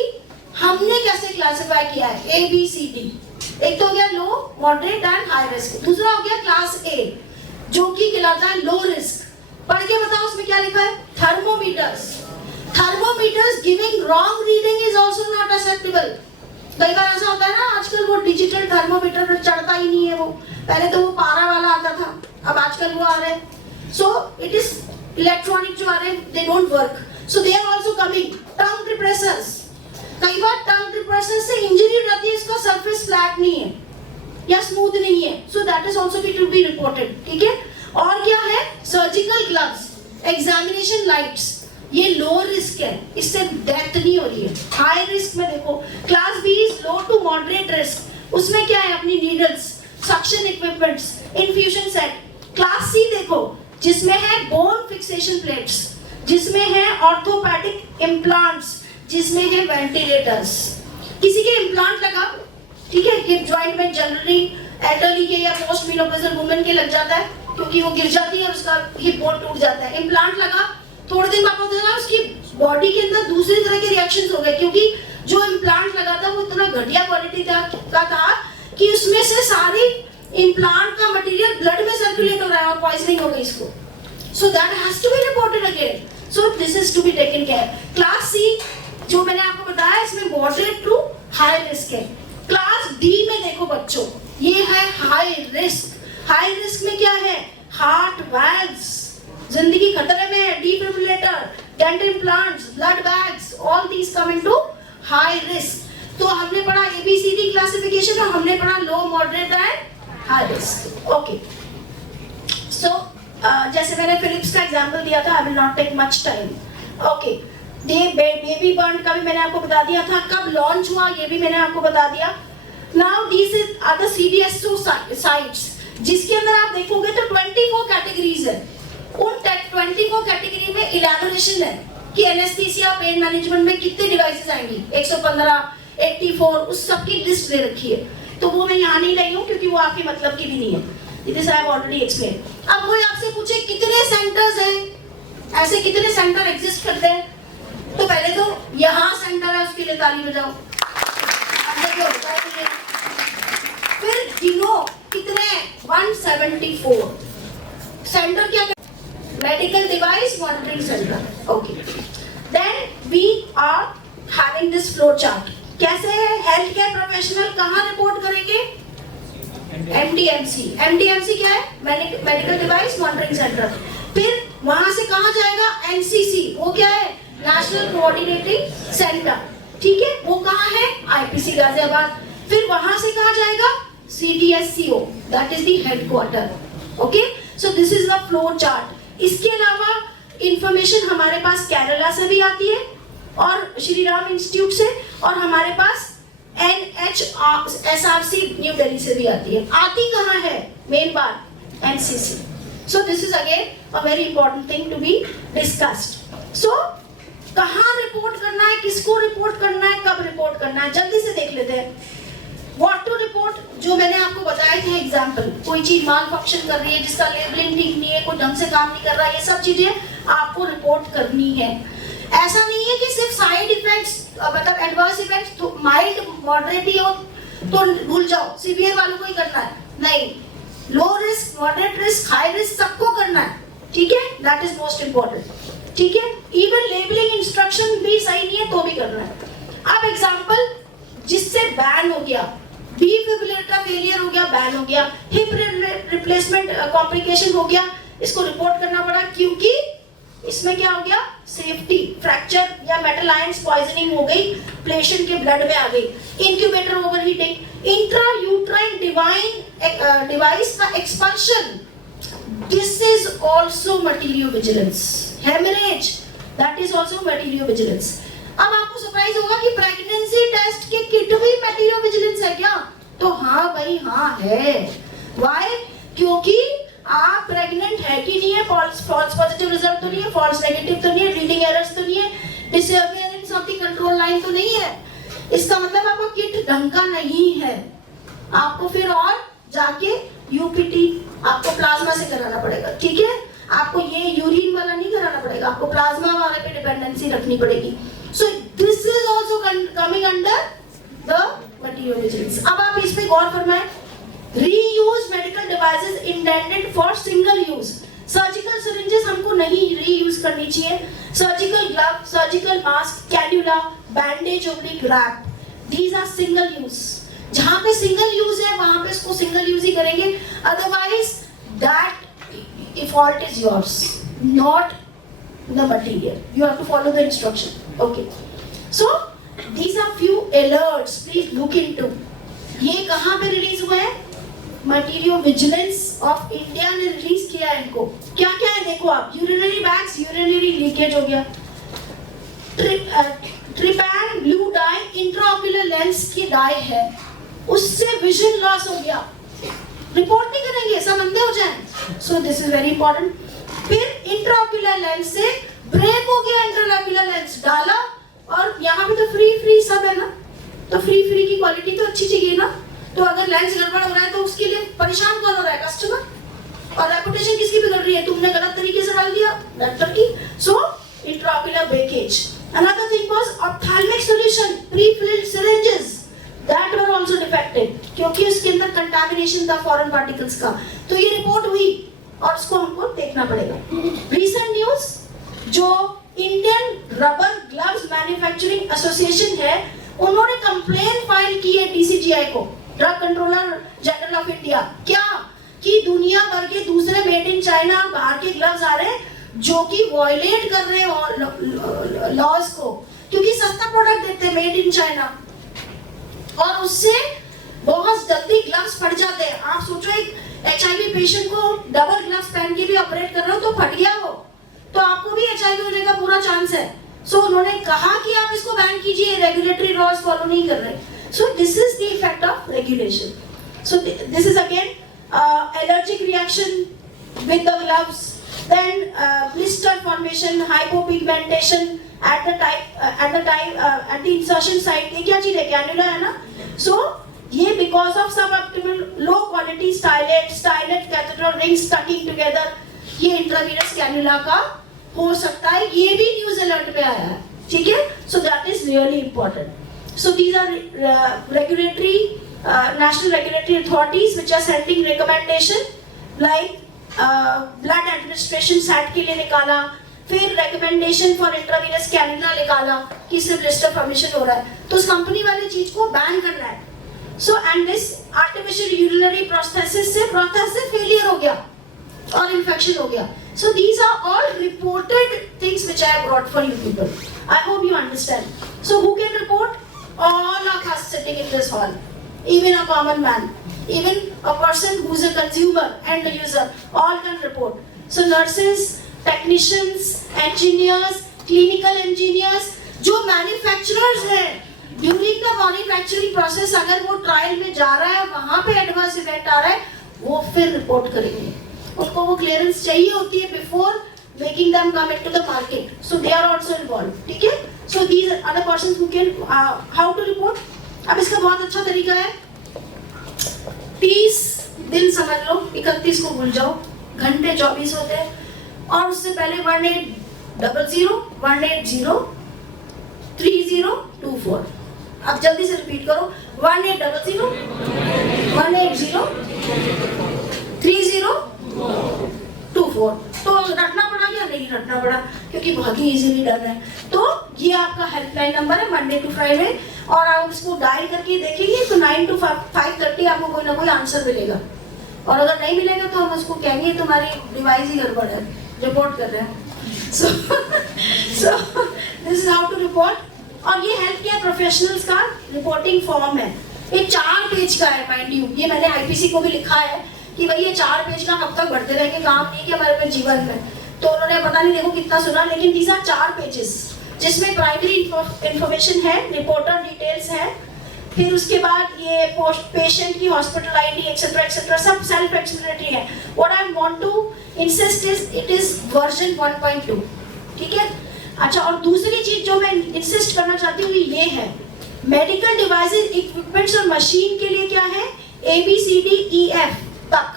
हमने कैसे क्लासिफाई किया है A, B, C, D. एक तो हो गया लो, मॉडरेट एंड हाई रिस्क। दूसरा हो गया क्लास A जो कि कहलाता है लो रिस्क। पढ़ के बताओ उसमें क्या लिखा है? Thermometers. Thermometers giving wrong reading is also not acceptable. कई बार ऐसा होता है ना, आजकल वो डिजिटल थर्मोमीटर पर चढ़ता ही नहीं है वो, पहले तो वो पारा वाला आता था, अब आजकल वो आ रहे हैं। सो इट इज इलेक्ट्रॉनिक जो आ रहे हैं, they don't work, so they are also coming. Tongue depressors, कई बार टंग डिप्रेसर से इंजरी रहती है, इसका सरफेस फ्लैट नहीं है या स्मूथ नहीं है, so that is also to be reported, ठीक है। और क्या है? सर्जिकल ग्लव्स, एग्जामिनेशन लाइट्स, ये लो रिस्क है, इससे डेथ नहीं हो रही है। हाई रिस्क में देखो class B is low to moderate risk, उसमें क्या है? अपनी needles, suction equipments, infusion set. Class C देखो जिसमें है बोन फिक्सेशन प्लेट्स, जिसमें है ऑर्थोपेडिक इम्प्लांट्स, जिसमें है वेंटिलेटर्स। किसी के इम्प्लांट लगा, ठीक है, हिप जॉइंट में जनरली एल्डरली के या पोस्ट मेनोपॉजल वुमेन के लग जाता है क्योंकि वो गिर जाती है और उसका हिप बोन टूट जाता है। इम्प्लांट लगा, थोड़े दिन बाद पता चला उसकी बॉडी के अंदर दूसरी तरह के रिएक्शंस हो गए, क्योंकि जो इम्प्लांट लगा था वो इतना घटिया क्वालिटी का था कि उसमें से सारी इम्प्लांट का मटेरियल ब्लड में सर्कुलेट हो रहा है और पॉइजनिंग हो गई इसको। So that has to be reported again. So this is to be taken care. Class C जो मैंने आपको बताया इसमें मॉडरेट टू हाई रिस्क है। क्लास डी में देखो बच्चों, ये है हाई रिस्क। हाई रिस्क में क्या है? हार्ट वैल्व्स, जिंदगी खतरे में है, defibrillator, dental implants, blood bags, all these come into high risk. तो हमने पढ़ा ABCD क्लासिफिकेशन और हमने पढ़ा low, moderate and high risk. Okay, so जैसे मैंने फिलिप्स का एग्जांपल दिया था, I will not take much time. Okay, baby burn का भी मैंने आपको बता दिया था, कब लॉन्च हुआ ये भी मैंने आपको बता दिया। Now this are the CDSO sites, जिसके अंदर आप देखोगे तो 24 कैटेगरीज है। उन 24 कैटेगरी में इलैबोरेशन है कि एनेस्थीसिया पेन मैनेजमेंट में कितने डिवाइसेस आएंगी, 115, 84, उस सब की लिस्ट दे रखी है। तो वो मैं यहाँ नहीं लाई हूँ क्योंकि वो आपके मतलब की भी नहीं है, this I have already explain. अब कोई आपसे पूछे कितने सेंटर्स हैं, ऐसे कितने सेंटर एग्जिस्ट करते हैं, तो पहले तो यहाँ सेंटर है, उसके लिए ताली बजाओ। फिर गिनो कितने, 174 सेंटर। क्या medical device monitoring centre, okay. Then we are having this flow chart. कैसे है, हेल्थ केयर प्रोफेशनल कहाँ रिपोर्ट करेंगे, MDMC। MDMC क्या है, मेडिकल डिवाइस मॉनिटरिंग सेंटर। फिर वहां से कहाँ जाएगा, NCC, वो क्या है, नेशनल कोऑर्डिनेटिंग सेंटर, ठीक है, वो कहाँ है, IPC गाजियाबाद। फिर वहां से कहाँ जाएगा, CDSCO, that is the headquarter, okay. So this is the flow chart. इसके अलावा इंफॉर्मेशन हमारे पास केरला से भी आती है और श्री राम इंस्टीट्यूट से, और हमारे पास NHSRC न्यू दिल्ली से भी आती है। आती कहाँ है, मेन बात, NCC। So this is again a very important thing to be discussed. So कहाँ रिपोर्ट करना है, किसको रिपोर्ट करना है, कब रिपोर्ट करना है, जल्दी से देख लेते हैं। व्हाट टू रिपोर्ट, जो मैंने आपको बताए थे एग्जाम्पल, कोई चीज माल फंक्शन कर रही है, जिसका लेबलिंग ठीक नहीं है, कोई ढंग से काम नहीं कर रहा है, ये सब चीजें आपको रिपोर्ट करनी है। ऐसा नहीं है कि सिर्फ साइड इफेक्ट्स, मतलब एडवर्स इफेक्ट्स तो माइल्ड मॉडरेट ही हो तो भूल जाओ, सीवियर वालों को ही करना है, नहीं, low risk, moderate risk, high risk सबको करना है, ठीक है, दैट इज मोस्ट इंपॉर्टेंट, ठीक है। इवन लेबलिंग इंस्ट्रक्शन भी सही नहीं है तो भी करना है। अब एग्जांपल, जिससे बैन हो गया, डिफिब्रिलेटर फेलियर हो गया, बैन हो गया, हिप रिप्लेसमेंट कॉम्प्लिकेशन हो गया, इसको रिपोर्ट करना पड़ा क्योंकि इसमें क्या हो गया, सेफ्टी, फ्रैक्चर या मेटल आयंस पॉइजनिंग हो गई, पेशेंट के ब्लड में आ गई, incubator overheating, intra uterine device का expulsion, this is also materiovigilance. Haemorrhage, that is also materiovigilance. अब आपको सरप्राइज होगा कि प्रेगनेंसी टेस्ट के किट भी मटीरियो विजिलेंस है क्या, तो हाँ भाई हाँ है। व्हाई, क्योंकि आप प्रेग्नेंट है कि नहीं है, फॉल्स पॉजिटिव रिजल्ट तो नहीं है, फॉल्स नेगेटिव तो नहीं है, रीडिंग एरर्स तो नहीं है, disappearance of the control line तो नहीं है, इसका मतलब आपका किट ढंग का नहीं है। आपको फिर और जाके यूपीटी आपको प्लाज्मा से कराना पड़ेगा, ठीक है, आपको ये यूरिन वाला नहीं कराना पड़ेगा, आपको प्लाज्मा वाले पे डिपेंडेंसी रखनी पड़ेगी। So this is also coming under the material vigilance. अब आप इस पे गौर फरमाएं, reuse medical devices intended for single use. Surgical syringes हमको नहीं रीयूज करनी चाहिए, surgical glove, surgical mask, cannula, bandage oblique wrap, these are single use. जहां पे सिंगल यूज है वहां पे इसको सिंगल यूज ही करेंगे, otherwise that fault is yours, not the material. You have to follow the instruction. Okay. So these are few alerts. Please look into. ये कहाँ पे रिलीज हुआ है? Material Vigilance of India ने रिलीज किया है इनको। क्या क्या है देखो आप, urinary bags, urinary leakage हो गया, ट्रिपैन ब्लू डाई इंट्राओक्यूलर लेंस की डाई है, उससे विजन लॉस हो गया, रिपोर्ट नहीं करेंगे, सब अंधे हो जाएं। सो दिस इज वेरी इंपॉर्टेंट। फिर इंट्राओक्यूलर लेंस से ब्रेक हो गया, इंट्राओक्यूलर लेंस डाला, और यहाँ पे तो फ्री सब है ना, तो फ्री की क्वालिटी तो अच्छी चाहिए ना, तो अगर लेंस गड़बड़ हो रहा है तो उसके लिए परेशान कौन हो रहा है, कस्टमर, और रेपुटेशन किसकी बिगड़ रही है, तुमने गलत तरीके से डाल दिया डॉक्टर की। So intraocular breakage. Another thing was ophthalmic solution, prefilled syringes that were also defective, क्योंकि उसके अंदर कंटामिनेशन था फॉरेन पार्टिकल्स का, तो ये रिपोर्ट हुई और उसको हमको देखना पड़ेगा। रीसेंट न्यूज, जो Indian rubber gloves manufacturing association है, उन्होंने कंप्लेन फाइल की है DCGI को, drug controller general of India, क्या कि दुनिया भर के दूसरे मेड इन चाइना बाहर के ग्लव्स आ रहे हैं जो कि वॉयलेट कर रहे हैं लॉज को, क्योंकि सस्ता प्रोडक्ट देते हैं मेड इन चाइना, और उससे बहुत जल्दी ग्लव्स फट जाते हैं। आप सोचो एक HIV पेशेंट को डबल ग्लव्स पहन के भी ऑपरेट कर रहे हो तो फट गया वो, तो आपको भी HIV होने का पूरा चांस है। सो उन्होंने कहा कि आप इसको बैन कीजिए, रेगुलेटरी लॉज फॉलो नहीं कर रहे। So this is the effect of regulation. So this is again allergic reaction with the gloves, then blister formation, hypopigmentation at the insertion site. ये क्या चीज है? कैन्युला है ना? So ये because of suboptimal low quality stylet catheter rings stucking together, ये intravenous cannula का हो सकता है. ये भी न्यूज अलर्ट में आया है, ठीक है? So that is really important. So these are regulatory national regulatory authorities which are sending recommendation like blood administration SAT के लिए निकाला, फिर recommendation for intravenous cannula निकाला कि इससे blister formation हो रहा है, तो उस कंपनी वाले चीज को बैन कर रहा है. So and this artificial urinary prosthesis से prosthesis failure हो गया और infection हो गया. So these are all reported things which I have brought for you people. I hope you understand. So who can report? All of us sitting in this hall. Even a common man, even a person who's a consumer and a user, all can report. So nurses, technicians, engineers, clinical engineers, जो manufacturers हैं, during the manufacturing process अगर वो trial में जा रहा है, वहाँ पे adverse event आ रहा है, वो फिर report करेंगे. उनको वो clearance चाहिए होती है before making them come into the market. So they are also involved. ठीक है? So these are the persons who can how to report. अब इसका बहुत अच्छा तरीका है. 30 दिन समझ लो, 31 को भूल जाओ, घंटे 24 होते हैं, और उससे पहले 1800 180 3024. अब जल्दी से रिपीट करो. 1800 180 3024. तो रटना पड़ा या नहीं रटना पड़ा, क्योंकि बहुत ही इजीली डन है. तो ये आपका हेल्पलाइन नंबर है मंडे टू फ्राइडे, और आप इसको डायल करके देखेंगे तो 9 to 5:30 आपको कोई ना कोई आंसर मिलेगा. और अगर नहीं मिलेगा तो हम उसको कहेंगे तुम्हारी डिवाइस ही गड़बड़ है, रिपोर्ट कर रहे हैं. So this is how to report. और ये हेल्थ केयर प्रोफेशनल्स का रिपोर्टिंग फॉर्म है. ये 4 पेज का है माइंड यू. ये मैंने आईपीसी को भी लिखा है कि भाई ये 4 पेज का कब तक बढ़ते रहेंगे, काम नहीं कि हमारे पे जीवन में. तो उन्होंने पता नहीं देखो कितना सुना, लेकिन these are 4 पेजेस जिसमें प्राइमरी इंफॉर्मेशन है, रिपोर्टर डिटेल्स है, फिर उसके बाद ये पेशेंट की हॉस्पिटल आईडी एक्सेट्रा एक्सेट्रा सब सेल्फ एक्सप्लेनेटरी है. What I want to insist is it is version 1.2. ठीक है? अच्छा, और दूसरी चीज जो मैं इंसिस्ट करना चाहती हूँ ये है मेडिकल डिवाइसेस इक्विपमेंट्स और मशीन के लिए क्या है, ABCDEF तक.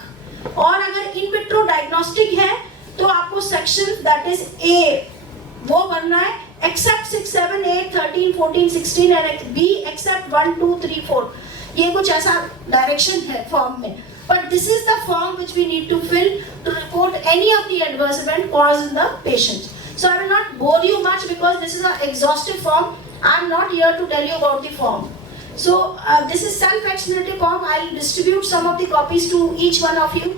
और अगर इन विट्रो डायग्नोस्टिक है तो आपको सेक्शन दैट इज A वो बनना है, एक्सेप्ट 6, 7, 8, 13, 14, 16 एंड B एक्सेप्ट 1, 2, 3, 4. ये कुछ ऐसा डायरेक्शन है फॉर्म में. But this is the form which we need to fill to report any of the adverse event caused in the patient. So I will not bore you much because this is an exhaustive form. I am not here to tell you about the form. So this is self-explanatory form. I will distribute some of the copies to each one of you,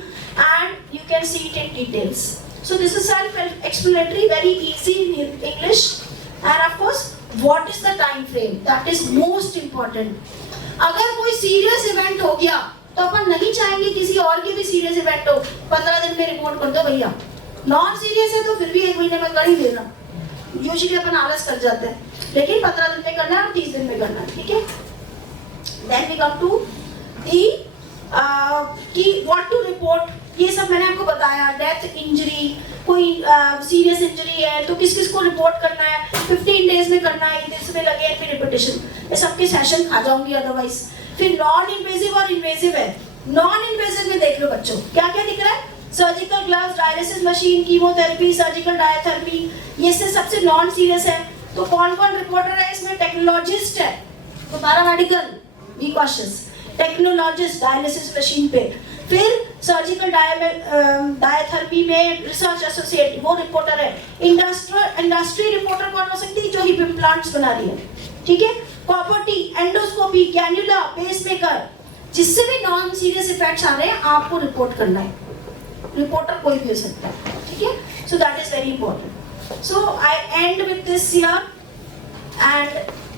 and you can see it in details. So this is self-explanatory, very easy in English, and of course, what is the time frame? That is most important. अगर कोई serious event हो गया, तो अपन नहीं चाहेंगे किसी और की भी serious event हो. 15 दिन में रिपोर्ट कर दो भैया. नॉन सीरियस है तो फिर भी 1 महीने में कर ही देना. यूजुअली अपन आलस कर जाते हैं, लेकिन 15 दिन में करना है और 30 दिन में करना है. ठीक है? Then we come to the कि what to report. ये सब मैंने आपको बताया. डेथ, इंजरी, कोई सीरियस इंजरी है तो किस किस को रिपोर्ट करना है, 15 डेज में करना है, इसमें लगे फिर रिपीटेशन. ये सबके सेशन खा जाऊंगी अदरवाइज. फिर नॉन इन्वेजिव और इन्वेजिव है. नॉन इन्वेजिव में देख लो बच्चों क्या क्या दिख रहा है. Surgical gloves, dialysis machine, chemotherapy, surgical diathermy, ये से सबसे नॉन सीरियस है. तो कौन कौन रिपोर्टर है इसमें? टेक्नोलॉजिस्ट है तो paramedical, be cautious. Technologist dialysis machine पे. फिर सर्जिकल डायथेरेपी में रिसर्च एसोसिएट वो रिपोर्टर है. इंडस्ट्री रिपोर्टर कौन हो सकती है? जो हिप इम्प्लांट्स बना रही है. ठीक है? कॉपर्टी, एंडोस्कोपी, कैन्युला, पेसमेकर, जिससे भी नॉन सीरियस इफेक्ट्स आ रहे हैं आपको रिपोर्ट करना है. रिपोर्टर कोई भी हो सकता है. ठीक है? So that is very important. So I and with this here and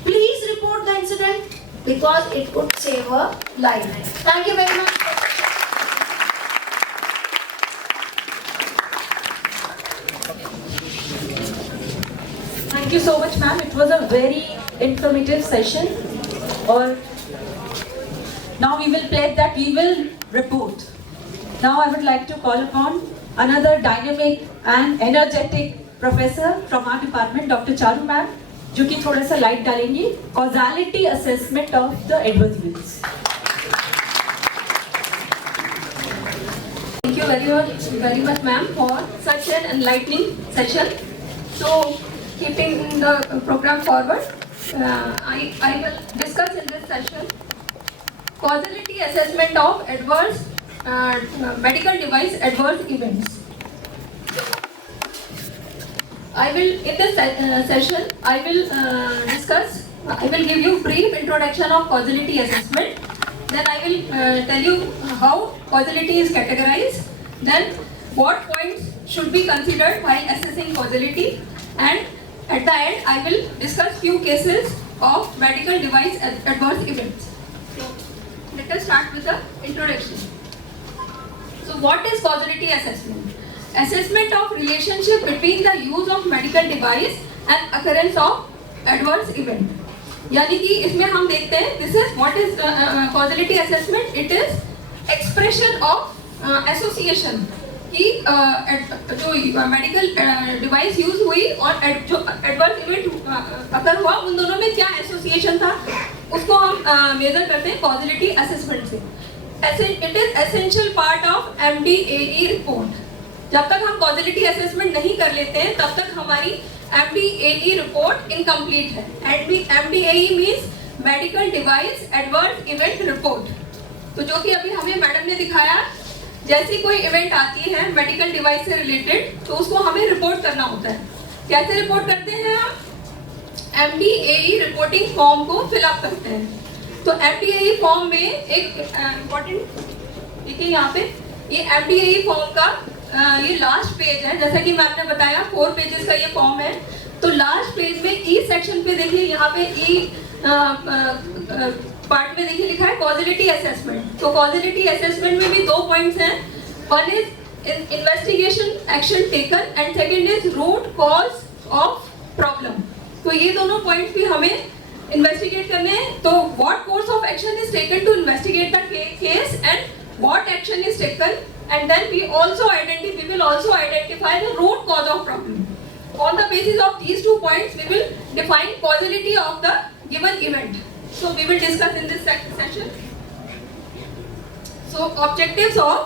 please report the incident because it could save a life. Thank you very much. Thank you so much, ma'am. It was a very informative session. और Now we will play that, we will report. Now I would like to call upon another dynamic and energetic professor from our department, Dr. Charu ma'am, जो कि थोड़ा सा light डालेंगी causality assessment of the adverse events. Thank you very much, ma'am, for such an enlightening session. So, keeping the program forward, I will discuss in this session causality assessment of adverse medical device adverse events. I will, in this session, I will give you brief introduction of causality assessment. Then I will tell you how causality is categorized. Then what points should be considered while assessing causality. And at the end, I will discuss few cases of medical device adverse events. So let us start with the introduction. So what is causality assessment? Assessment of relationship between the use of medical device and occurrence of adverse event. यानी कि इसमें हम देखते हैं this is what is causality assessment. It is expression of association कि जो medical device use हुई और जो adverse event अगर हुआ उन दोनों में क्या association था उसको हम measure करते हैं causality assessment से. It is essential part of MDAE report. जब तक हम causality assessment नहीं कर लेते हैं तब तक हमारी MDAE report incomplete है. MDAE means medical device adverse event report. तो जो कि अभी हमें मैडम ने दिखाया, जैसी कोई इवेंट आती है मेडिकल डिवाइस से रिलेटेड तो उसको हमें रिपोर्ट करना होता है. कैसे रिपोर्ट करते हैं हम? MDAE रिपोर्टिंग फॉर्म को फिलअप करते हैं. तो MDAE फॉर्म में एक इम्पोर्टेंट देखिए यहाँ पे ये MDAE फॉर्म का ये लास्ट पेज है. जैसा कि मैम ने बताया 4 पेजेस का ये फॉर्म है. तो लास्ट पेज में ई सेक्शन पे देखिए यहाँ पे ई पार्ट में देखिए लिखा है कॉजिलिटी असेसमेंट. तो कॉजिलिटी असेसमेंट में भी 2 पॉइंट्स हैं. One is investigation action taken and second is root cause of problem. तो ये दोनों पॉइंट्स भी हमें इन्वेस्टिगेट करने हैं. तो what course of action is taken to investigate the case and what action is taken. And then we will also identify the root cause of problem. On the basis of these 2 points, we will define causality of the given event. So we will discuss in this session. So objectives of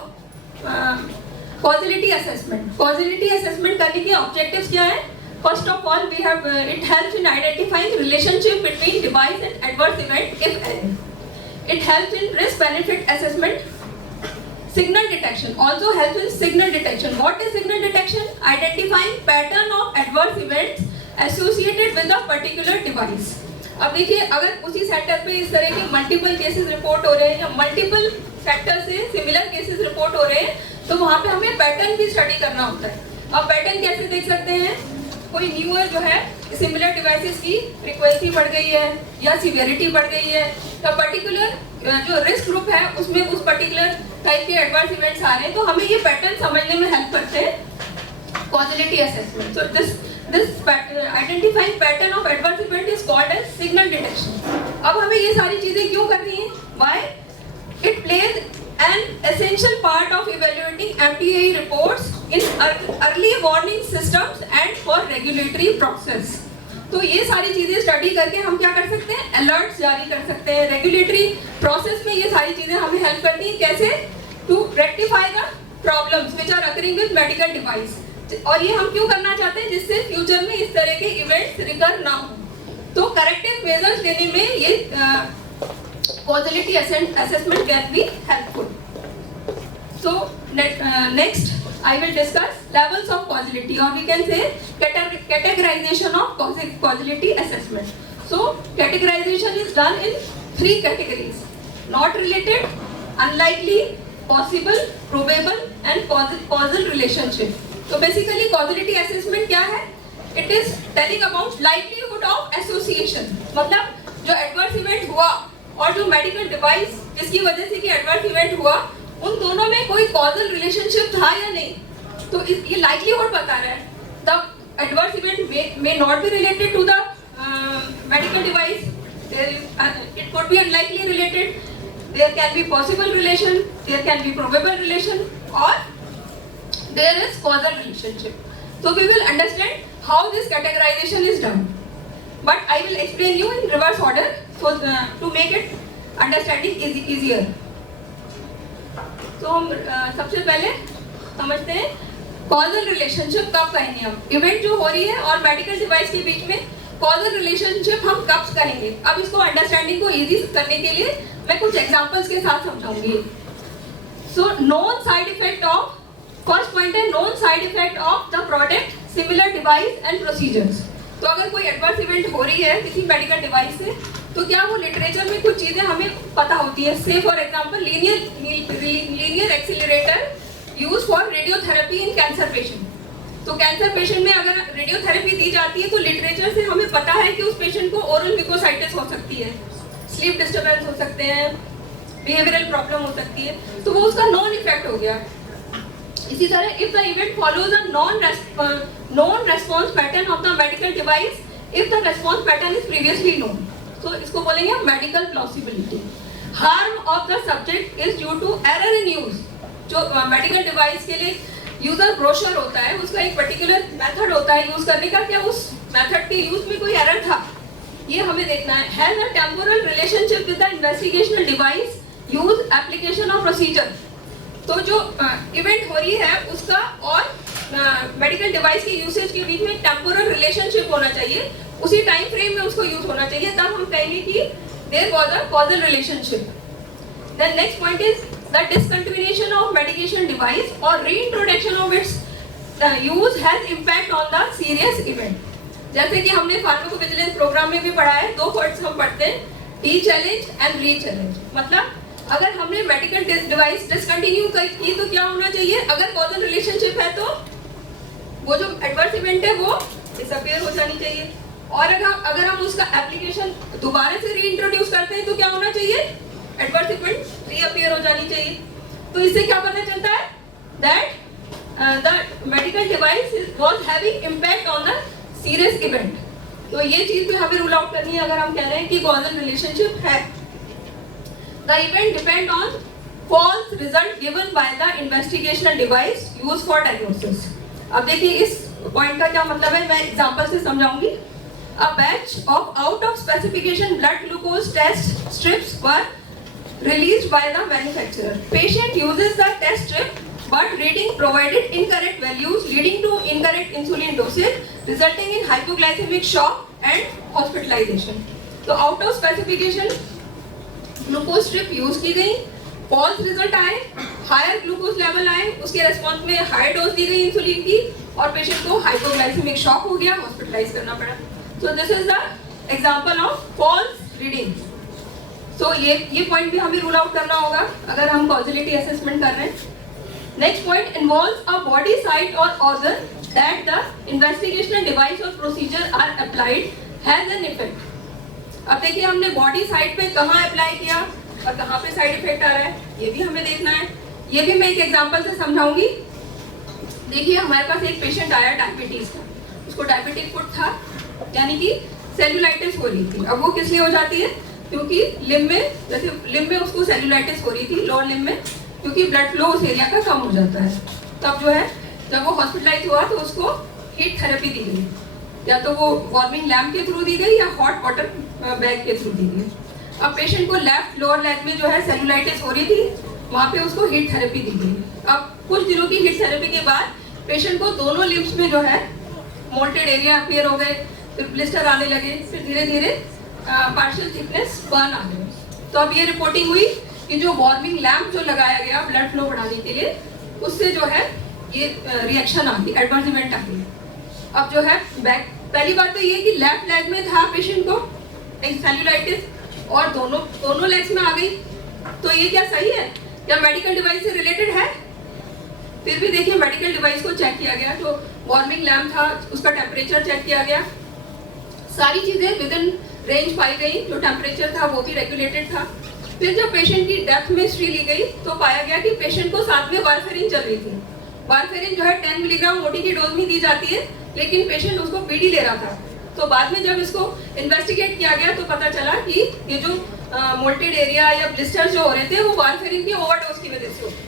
causality assessment. Causality assessment करने के objectives क्या है? First of all, we have it helps in identifying relationship between device and adverse event if any. It helps in risk-benefit assessment. Signal detection also helps in signal detection. What is signal detection? Identifying pattern of adverse events associated with a particular device. अब देखिए अगर उसी centre पे इस तरह के multiple cases report हो रहे हैं या मल्टीपल सेक्टर से सिमिलर केसेस रिपोर्ट हो रहे हैं तो वहाँ पे हमें पैटर्न भी स्टडी करना होता है. अब पैटर्न कैसे देख सकते हैं? कोई न्यूअर जो है सिमिलर डिवाइसेस की फ्रीक्वेंसी बढ़ गई है या सीवियरिटी बढ़ गई है या पर्टिकुलर जो रिस्क ग्रुप है उसमें उस पर्टिकुलर टाइप के एडवर्स इवेंट्स आ रहे हैं तो हमें ये पैटर्न समझने में हेल्प करते हैं causality assessment. So this identifying pattern of adverse event is called as signal detection. अब हमें ये सारी चीजें क्यों करनी है? Why? It plays an essential part of evaluating MDAE reports in early warning systems and for regulatory process. तो ये सारी चीजें स्टडी करके हम क्या कर सकते हैं? अलर्ट्स जारी कर सकते हैं. रेगुलेटरी प्रोसेस में ये सारी चीजें हमें हेल्प करती हैं. कैसे? To rectify the problems which are occurring with medical device. और ये हम क्यों करना चाहते हैं? जिससे फ्यूचर में इस तरह के इवेंट्स रिकर ना हो. तो करेक्टिव मेजर्स लेने में ये causality assessment can be helpful. So next I will discuss levels of causality or we can say categorization of causality assessment. So categorization is done in 3 categories: not related, unlikely, possible, probable and causal relationship. So basically causality assessment क्या है? It is telling about likelihood of association. मतलब जो adverse event हुआ और जो medical device जिसकी वजह से कि एडवर्स इवेंट हुआ उन दोनों में कोई कॉजल रिलेशनशिप था या नहीं. तो ये लाइक्लीहुड बता रहा है. The adverse event may not be related to the medical device. It could be unlikely related. there can be possible relation, there can be probable relation, or there is causal relationship. So we will understand how this categorization is done. But I will explain you in reverse order so to make it understanding easier. तो हम सबसे पहले समझते हैं causal relationship कब कहेंगे हम. Event जो हो रही है और मेडिकल डिवाइस के बीच में causal relationship हम कब कहेंगे. अब इसको अंडरस्टैंडिंग को इजी करने के लिए मैं कुछ एग्जांपल्स के साथ समझाऊंगी. So known side effect of, first point है known side effect of the product, similar device and procedures. तो अगर कोई एडवर्स इवेंट हो रही है किसी मेडिकल डिवाइस से, तो क्या वो लिटरेचर में कुछ चीजें हमें पता होती है. से for example linear accelerator use for radiotherapy in cancer patient. तो कैंसर पेशेंट में अगर रेडियोथेरेपी दी जाती है तो लिटरेचर से हमें पता है कि उस पेशेंट को ओरल म्यूकोसाइटिस हो सकती है, स्लीप डिस्टर्बेंस हो सकते हैं, बिहेवियरल प्रॉब्लम हो सकती है. तो वो उसका नॉन इफेक्ट हो गया. इसी तरह if the event follows a non response pattern of the medical device if the response pattern is previously known, तो इसको बोलेंगे medical plausibility. Harm of the subject is due to error in use. जो medical device के लिए user brochure होता है, उसका एक पर्टिकुलर मेथड होता है यूज करने का, क्या उस मेथड के यूज में कोई एरर था, ये हमें देखना है. Has a temporal relationship with the investigational device use application of procedure. तो जो इवेंट हो रही है उसका और मेडिकल डिवाइस के यूसेज के बीच में टेम्पोरल रिलेशनशिप होना चाहिए, उसी टाइम फ्रेम में उसको यूज होना चाहिए, तब हम कहेंगे कि there was a causal relationship. Then next point is the discontinuation of medication device और reintroduction of its use has impact on the serious event. जैसे कि हमने फार्माकोविजिलेंस प्रोग्राम में भी पढ़ा है, दो वर्ड्स हम पढ़ते हैं, T challenge and re challenge. मतलब अगर हमने मेडिकल डिवाइस डिसकंटिन्यू की तो क्या होना चाहिए, अगर कॉजल रिलेशनशिप है तो वो जो एडवर्स इवेंट है वो डिसअपीयर हो जानी चाहिए. और अगर हम उसका एप्लीकेशन दोबारा से रीइंट्रोड्यूस करते हैं तो क्या होना चाहिए, एडवर्स इवेंट रीअपीयर हो जानी चाहिए. तो इससे क्या पता चलता है that the medical device was having impact on the serious event. तो ये चीज भी हमें रूल आउट करनी है अगर हम कह रहे हैं कि कॉजल रिलेशनशिप है. The event depend on false result given by the investigational device use for diagnosis. अब देखिए इस पॉइंट का क्या मतलब है, मैं एग्जांपल से समझाऊंगी. A batch of out of specification blood glucose test strips were released by the manufacturer. Patient uses the test strip, but reading provided incorrect values, leading to incorrect insulin dosage, resulting in hypoglycemic shock and hospitalization. तो out of specification glucose strip use की गई, false result आए, higher glucose level आए, उसके response में high dose दी गई insulin की और पेशेंट को हाइपोग्लाइसेमिक शॉक हो गया, हॉस्पिटलाइज करना पड़ा. So this is the example of false reading. So ये पॉइंट भी हमें रूल आउट करना होगा अगर हम कॉजलिटी असेसमेंट कर रहे हैं. Next point involves a body site और organ that the investigational device और procedure are applied has an effect. अब देखिए हमने बॉडी साइट पे कहाँ अप्लाई किया और कहाँ पे साइड इफेक्ट आ रहा है, ये भी हमें देखना है. ये भी मैं एक एग्जांपल से समझाऊंगी. देखिए हमारे पास एक पेशेंट आया डायबिटीज का, उसको डायबिटिक फुट था, यानी कि सेलुलाइटिस हो रही थी. अब वो किस लिए हो जाती है, क्योंकि लिम्ब में, जैसे लिम्ब में उसको सेलुलाइटिस हो रही थी, लोअर लिम्ब में, क्योंकि ब्लड फ्लो उस एरिया का कम हो जाता है. तब जो है जब वो हॉस्पिटलाइज हुआ तो उसको हीट थेरेपी दी गई, या तो वो वार्मिंग लैम्प के थ्रू दी गई या हॉट वाटर बैग के थ्रू दी गई. अब पेशेंट को लेफ्ट लोअर लेग में जो है सेलुलाइटिस हो रही थी, वहाँ पे उसको हीट थेरेपी दी गई. अब कुछ दिनों की हीट थेरेपी के बाद पेशेंट को दोनों लिम्स में जो है मोल्टेड एरिया अपीयर हो गए, फिर ब्लिस्टर आने लगे, फिर धीरे धीरे पार्शियल थिकनेस बर्न आ गए. तो अब ये रिपोर्टिंग हुई कि जो वार्मिंग लैम्प जो लगाया गया ब्लड फ्लो बढ़ाने के लिए, उससे जो है ये रिएक्शन आ गई, एडवर्स इवेंट आ गई. अब जो है बैक, पहली बात तो ये कि लेफ्ट लेग में था पेशेंट को सेल्यूलाइटिस और दोनों लेग्स में आ गई. तो ये क्या सही है, क्या मेडिकल डिवाइस से रिलेटेड है? फिर भी देखिए मेडिकल डिवाइस को चेक किया गया, जो वार्मिंग लैम्प था उसका टेम्परेचर चेक किया गया, सारी चीजें विद इन रेंज पाई गई, जो टेम्परेचर था वो भी रेगुलेटेड था. फिर जब पेशेंट की डेप्थ में हिस्ट्री ली गई तो पाया गया कि पेशेंट को साथ में वारफेरिन चल रही थी. वारफेरिन जो है 10 मिलीग्राम ओटी की डोज में दी जाती है, लेकिन पेशेंट उसको पीडी ले रहा था. तो बाद में जब इसको इन्वेस्टिगेट किया गया तो पता चला कि ये जो मोल्टेड एरिया या ब्लिस्टर्स जो हो रहे थे वो वारफेरिन की ओवरडोज की वजह से होते हैं.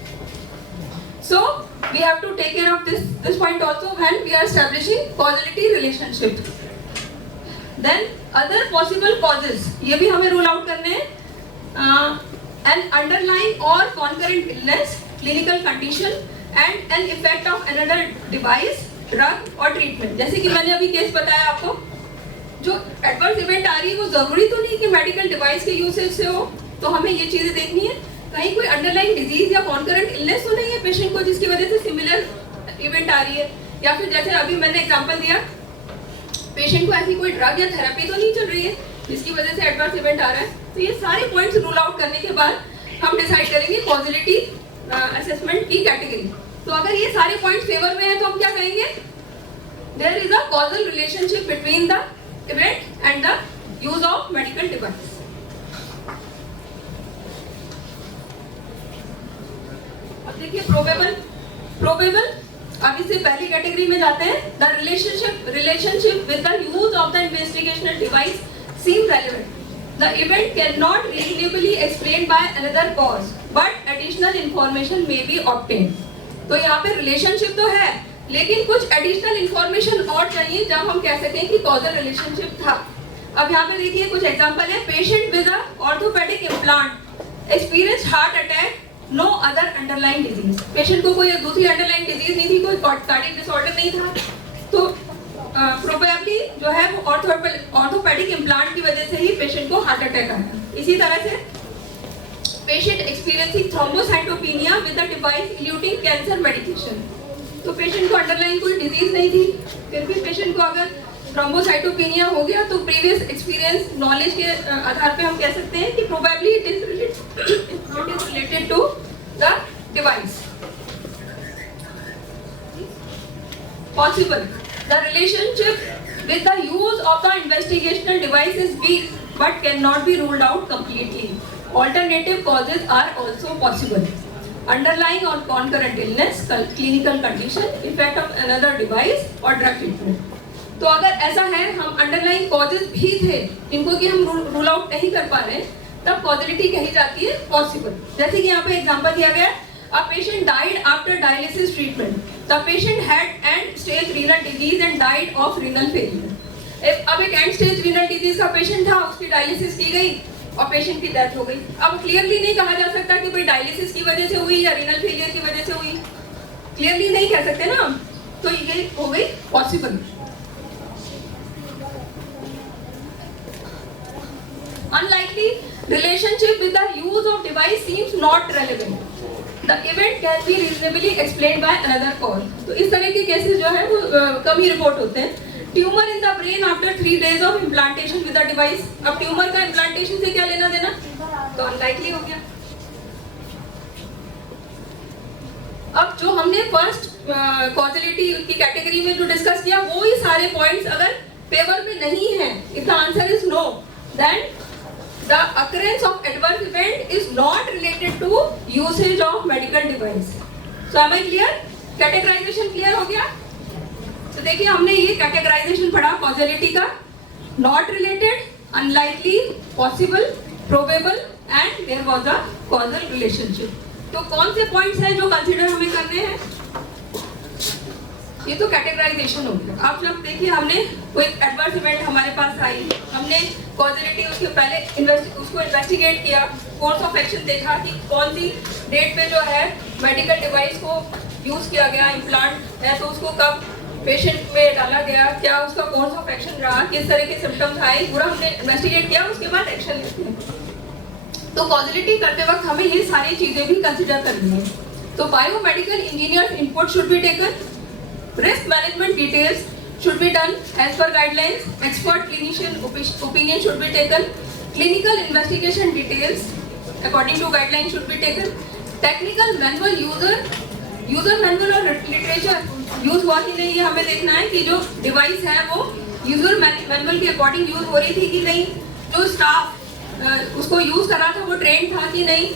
So we have to take care of this point also when we are establishing causality relationship. Then other possible causes, ये भी हमें rule out करने हैं. An underlying or concurrent illness, clinical condition and an effect of another device, drug or treatment. जैसे कि मैंने अभी case बताया आपको, जो एडवर्स इवेंट आ रही है वो जरूरी तो नहीं कि मेडिकल डिवाइस के यूसेज से हो, तो हमें ये चीजें देखनी है. कहीं कोई अंडरलाइंग डिजीज या कॉन्करेंट इलनेस तो नहीं है पेशेंट को जिसकी वजह से सिमिलर इवेंट आ रही है, या फिर जैसे अभी मैंने एग्जांपल दिया पेशेंट को ऐसी कोई ड्रग या थेरेपी तो नहीं चल रही है जिसकी वजह से एडवर्स इवेंट आ रहा है. तो ये सारे पॉइंट्स रूल आउट करने के बाद हम डिसाइड करेंगे कॉजिलिटी असेसमेंट की कैटेगरी. तो अगर ये सारे पॉइंट्स फेवर में है तो हम क्या कहेंगे, there is a causal relationship between the event and the use of medical device. अब देखिए प्रोबेबल अब इससे पहली कैटेगरी में जाते हैं. The relationship with the use of the investigational device seem relevant. The event can not reasonably explain by another cause but additional information may be obtain. तो यहाँ पे रिलेशनशिप तो है लेकिन कुछ एडिशनल इंफॉर्मेशन और चाहिए जब हम कह सकें कि कॉजल रिलेशनशिप था. अब यहाँ पे देखिए कुछ एग्जांपल है. Patient with a orthopaedic implant experience heart attack, no other underline disease. Patient को कोई दूसरी अंडरलाइन डिजीज नहीं थी, कोई कार्डियक डिसऑर्डर नहीं था, तो प्रोबेबली जो है वो ऑर्थोपेडिक इम्प्लांट की वजह से ही पेशेंट को हार्ट अटैक आया. इसी तरह से patient experiencing thrombocytopenia with the device eluting cancer medication. तो पेशेंट को अंडरलाइन कोई डिजीज नहीं थी, फिर भी पेशेंट को अगर थ्रोम्बोसाइटोपेनिया हो गया तो प्रीवियस एक्सपीरियंस नॉलेज के आधार पे हम कह सकते हैं कि probably it is related to the device. Possible the relationship with the use of the investigational device is weak but can not be ruled out completely. Alternative causes are also possible. Underlying or concurrent illness, clinical condition, effect of another device or drug treatment. तो अगर ऐसा है हम underlying causes भी थे जिनको कि हम rule out नहीं कर पा रहे तब causality कही जाती है possible. जैसे कि यहाँ पे example दिया गया, a patient died after dialysis treatment. The patient had end stage renal disease and died of renal failure. अब एक end stage renal disease का patient था, उसकी dialysis की गई और पेशेंट की डेथ हो गई. अब क्लियरली नहीं कहा जा सकता कि भाई डायलिसिस की वजह से हुई या रीनल फेलियर की वजह से हुई, क्लियरली नहीं कह सकते ना. तो ये हो गई possible. Unlikely relationship with the use of device seems not relevant. The event can be reasonably explained bye another cause. तो इस तरह के केसेस जो है वो कम ही रिपोर्ट होते हैं. Tumour in the brain after 3 days of implantation with the device. अब ट्यूमर का इम्प्लांटेशन से क्या लेना देना, तो अनलाइकली हो गया. अब जो हमने फर्स्ट कॉजिलिटी की कैटेगरी में जो डिस्कस किया वो ही सारे पॉइंट्स अगर फेवर में नहीं है, if the answer is no, then the occurrence of adverse event is not related to usage of medical device. So am I clear? Categorisation clear हो गया? तो देखिए हमने ये कैटेगराइजेशन पढ़ा कॉजिलिटी का. Not related, unlikely, possible, probable and there was a causal relationship. तो कौन से पॉइंट्स हैं जो कंसीडर हमें करने हैं? ये तो कैटेगराइजेशन हो गया. अब जब देखिए हमने कोई एडवर्स इवेंट हमारे पास आई, हमने कॉजिलिटी उसके पहले उसको इन्वेस्टिगेट किया, कोर्स ऑफ एक्शन देखा कि कौन सी डेट पे जो है मेडिकल डिवाइस को यूज किया गया, इम्प्लांट है तो उसको कब पेशेंट में डाला गया, क्या उसका कोर्स ऑफ एक्शन रहा, किस तरह के सिम्टम्स आए, पूरा हमने इन्वेस्टिगेट किया, उसके बाद एक्शन लेते हैं. तो कॉजिलिटी करते वक्त हमें ये सारी चीजें भी कंसीडर करनी है. तो biomedical engineers input should be taken, risk management details should be done as per guidelines, expert clinician opinion should be taken, clinical investigation details according to guidelines should be taken, technical manual user manual और literature use हुआ कि नहीं ये हमें देखना है कि जो डिवाइस है वो यूजर मैनुअल के अकॉर्डिंग यूज हो रही थी कि नहीं, जो स्टाफ उसको यूज कर रहा था वो ट्रेन था कि नहीं,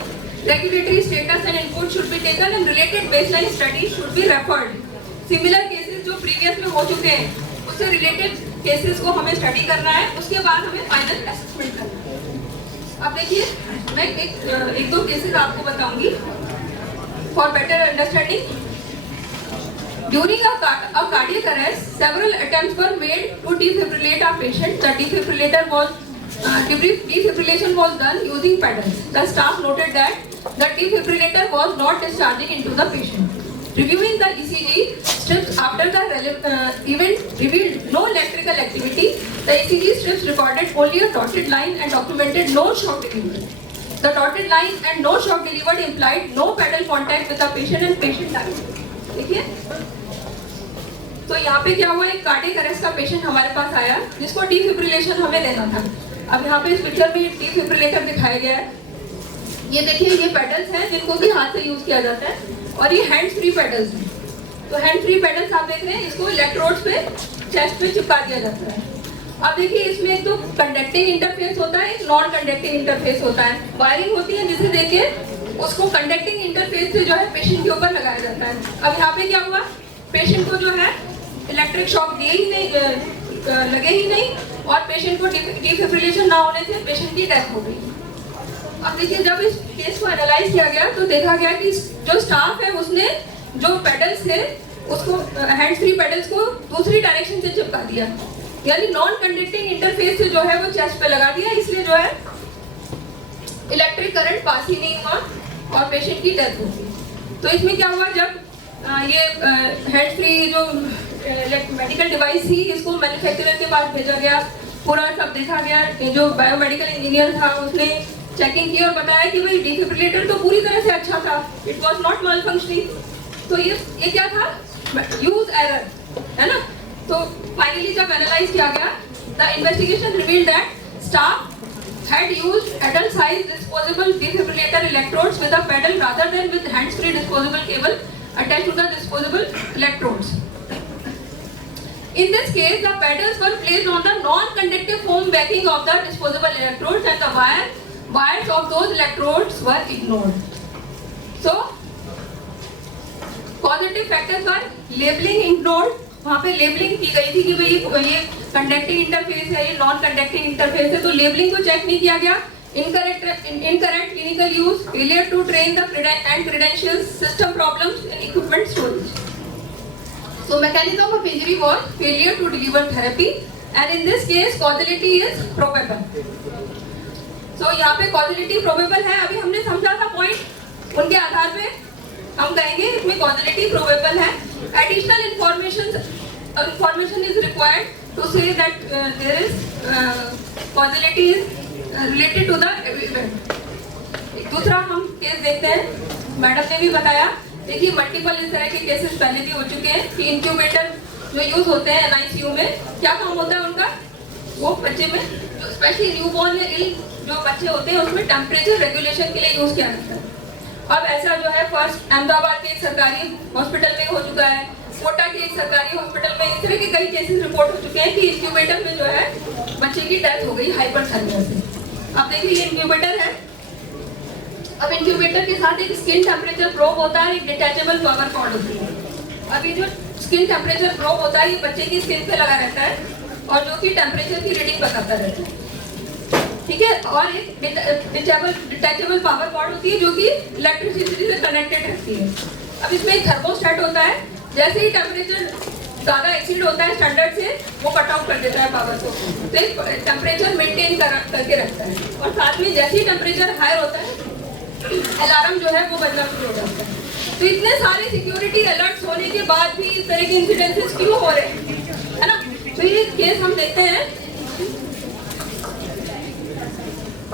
regulatory status and input should be taken and related baseline study should be referred. Similar cases जो प्रीवियस में हो चुके हैं उससे रिलेटेड केसेस को हमें स्टडी करना है, उसके बाद हमें फाइनल असेसमेंट करना है. अब देखिए मैं एक दो केसेस आपको बताऊंगी for better understanding. During a cardiac arrest, several attempts were made to defibrillate our patient. The defibrillation was done using pedals. The staff noted that the defibrillator was not discharging into the patient. Reviewing the ECG strips after the event revealed no electrical activity. The ECG strips recorded only a dotted line and documented no shock delivered. The dotted line and no shock delivered implied no pedal contact with the patient and patient died. देखिए तो यहाँ पे क्या हुआ, एक cardiac arrest का patient हमारे पास आया जिसको डिफिब्रिलेशन हमें देना था. अब यहाँ पे इस पिक्चर में डिफिब्रिलेटर दिखाया गया है. ये देखिए ये पेडल्स हैं जिनको कि हाथ से यूज किया जाता है और ये हैंड फ्री पेडल्स हैं. तो हैंड फ्री पेडल्स आप देख रहे हैं, इसको इलेक्ट्रोड्स पे चेस्ट पे चिपका दिया जाता है. अब देखिए इसमें एक तो कंडक्टिंग इंटरफेस होता है, एक नॉन कंडक्टिंग इंटरफेस होता है. वायरिंग होती है जिसे देके उसको कंडक्टिंग इंटरफेस से जो है पेशेंट के ऊपर लगाया जाता है. अब यहाँ पे क्या हुआ, पेशेंट को जो है इलेक्ट्रिक शॉक दिए ही नहीं, लगे ही नहीं और पेशेंट को डिफिब्रिलेशन ना होने से पेशेंट की डेथ हो गई. अब देखिए जब इस केस को एनालाइज किया गया तो देखा गया कि जो स्टाफ है उसने जो पेडल्स थे उसको हैंड फ्री पेडल्स को दूसरी डायरेक्शन से चिपका दिया, यानी नॉन कंडक्टिंग इंटरफेस से जो है वो चेस्ट पे लगा दिया. इसलिए जो है इलेक्ट्रिक करंट पास ही नहीं हुआ और पेशेंट की डेथ हो गई. तो इसमें क्या हुआ, जब ये हैंड फ्री जो मेडिकल डिवाइस थी इसको मैन्युफैक्चरर के पास भेजा गया, पूरा सब देखा गया. जो बायोमेडिकल इंजीनियर था उसने चेकिंग की और बताया कि भाई डिफिब्रिलेटर तो पूरी तरह से अच्छा था, it was not mall functioning. तो ये क्या था, यूज एरर है ना. तो फाइनली जब एनालाइज किया गया, the investigation revealed that staff had used adult size disposable defibrillator electrodes with a pedal rather than with hands free disposable cable attached to the disposable electrodes. In this case, the pedals were placed on the non-conductive foam backing of the disposable electrodes and the wires of those electrodes were ignored. So, positive factors were labeling ignored. वहाँ पे labelling की गई थी कि भाई ये conducting interface है, ये नॉन कंडक्टिंग इंटरफेस है, तो लेबलिंग को चेक नहीं किया गया. Incorrect clinical use, failure to train the end credentials, system problems in equipment storage. So mechanism of injury was failure to deliver therapy and in this case causality is probable. So यहाँ पे causality probable है. अभी हमने समझा था point, उनके आधार पे हम कहेंगे इसमें causality probable है. Additional information is required to say that there is causality is related to the event. दूसरा हम केस देखते हैं, मैडम ने भी बताया. देखिए मल्टीपल इस तरह के केसेस पहले भी हो चुके हैं कि इंक्यूबेटर जो यूज होते हैं NICU में, क्या काम होता है उनका, वो बच्चे में जो स्पेशली न्यूबॉर्न या इल जो बच्चे होते हैं उसमें टेम्परेचर रेगुलेशन के लिए यूज किया जाता है. अब ऐसा जो है फर्स्ट अहमदाबाद के एक सरकारी हॉस्पिटल में हो चुका है, कोटा के एक सरकारी हॉस्पिटल में इस तरह के कई केसेस रिपोर्ट हो चुके हैं कि इंक्यूबेटर में जो है बच्चे की डेथ हो गई हाइपरथर्मिया से. अब देखिए ये इंक्यूबेटर है. अब इंक्यूबेटर के साथ एक स्किन टेम्परेचर प्रोब होता है, एक डिटैचेबल पावर कॉर्ड होती है. अब ये जो स्किन टेम्परेचर प्रोब होता है ये बच्चे की स्किन पे लगा रहता है और जो कि टेम्परेचर की रीडिंग बताता रहता है. ठीक है, और एक डिटैचेबल पावर कॉर्ड होती है जो कि इलेक्ट्रिसिटी से कनेक्टेड रहती है. अब इसमें एक थर्मोस्टेट होता है, जैसे ही टेम्परेचर ज़्यादा एक्सीड होता है स्टैंडर्ड से वो कट ऑफ कर देता है पावर को, तो टेम्परेचर मेंटेन करके रखता है. और साथ में जैसे ही टेम्परेचर हायर होता है अलार्म जो है वो बजना शुरू हो जाता है. तो इतने सारे सिक्योरिटी अलर्ट्स होने के बाद भी इस तरह के इंसिडेंसेस क्यों हो रहे हैं, है ना. तो ये केस हम देखते हैं.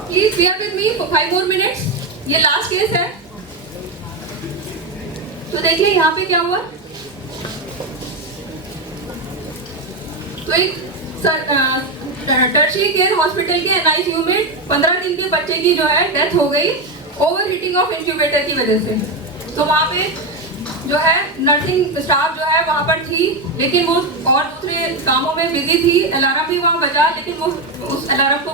Please bear with me for 5 more minutes. ये लास्ट केस है. तो देखिए यहाँ पे क्या हुआ. तो एक टर्शियरी केयर हॉस्पिटल के NICU में 15 दिन के बच्चे की जो है डेथ हो गई ओवर हीटिंग ऑफ इंक्यूबेटर की वजह से. तो वहाँ पे जो है नर्सिंग स्टाफ जो है वहाँ पर थी, लेकिन वो और दूसरे कामों में बिजी थी. अलार्म भी वहाँ बजा, लेकिन वो उस अलार्म को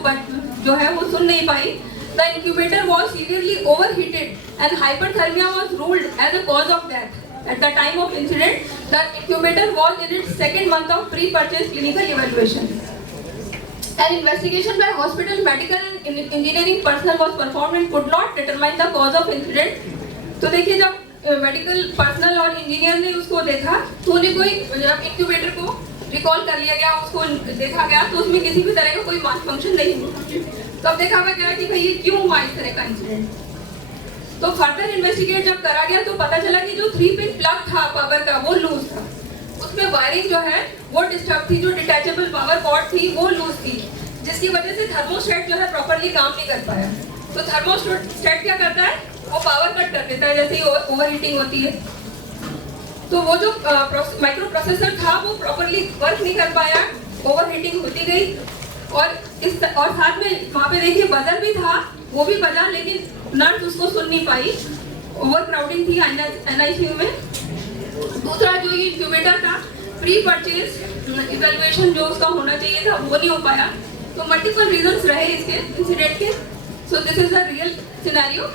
जो है वो सुन नहीं पाई. The incubator was severely overheated and hyperthermia was ruled as a cause of death. At the time of incident, the incubator was in its second month of pre-purchase clinical evaluation. An investigation by hospital, medical and engineering personnel was performed and could not determine the cause of incident. तो देखिए जब medical personnel और engineer ने उसको देखा तो उन्हें कोई जब इंक्यूबेटर को रिकॉल कर लिया गया, उसको देखा गया तो उसमें किसी भी तरह का कोई मास फंक्शन नहीं हुआ। तब देखा गया कि भाई ये क्यों हुआ इस तरह का इंसिडेंट। तो फर्दर इन्वेस्टिगेट जब करा गया तो पता चला कि जो 3-पिन प्लग था पावर का वो लूज था, उसमें वायरिंग जो है वो डिस्टर्ब थी, जो डिटैचेबल पावर कॉर्ड थी वो लूज थी, जिसकी वजह से थर्मोस्टेट जो है प्रॉपर्ली काम नहीं कर पाया। तो थर्मोस्टेट क्या करता है, वो पावर कट कर देता है जैसे ही ओवर हीटिंग होती है। तो वो जो माइक्रो प्रोसेसर था वो प्रॉपर्ली वर्क नहीं कर पाया, ओवर हीटिंग होती गई। और साथ में वहाँ पे देखिए बजर भी था, वो भी बजा, लेकिन नर्स उसको सुन नहीं पाई, ओवर क्राउडिंग थी NICU में। दूसरा जो ये इंक्यूबेटर था, प्री परचेज इवैल्यूएशन जो उसका होना चाहिए था वो नहीं हो पाया। तो मल्टीपल रीजंस रहे इसके इंसिडेंट के। सो this is the real scenario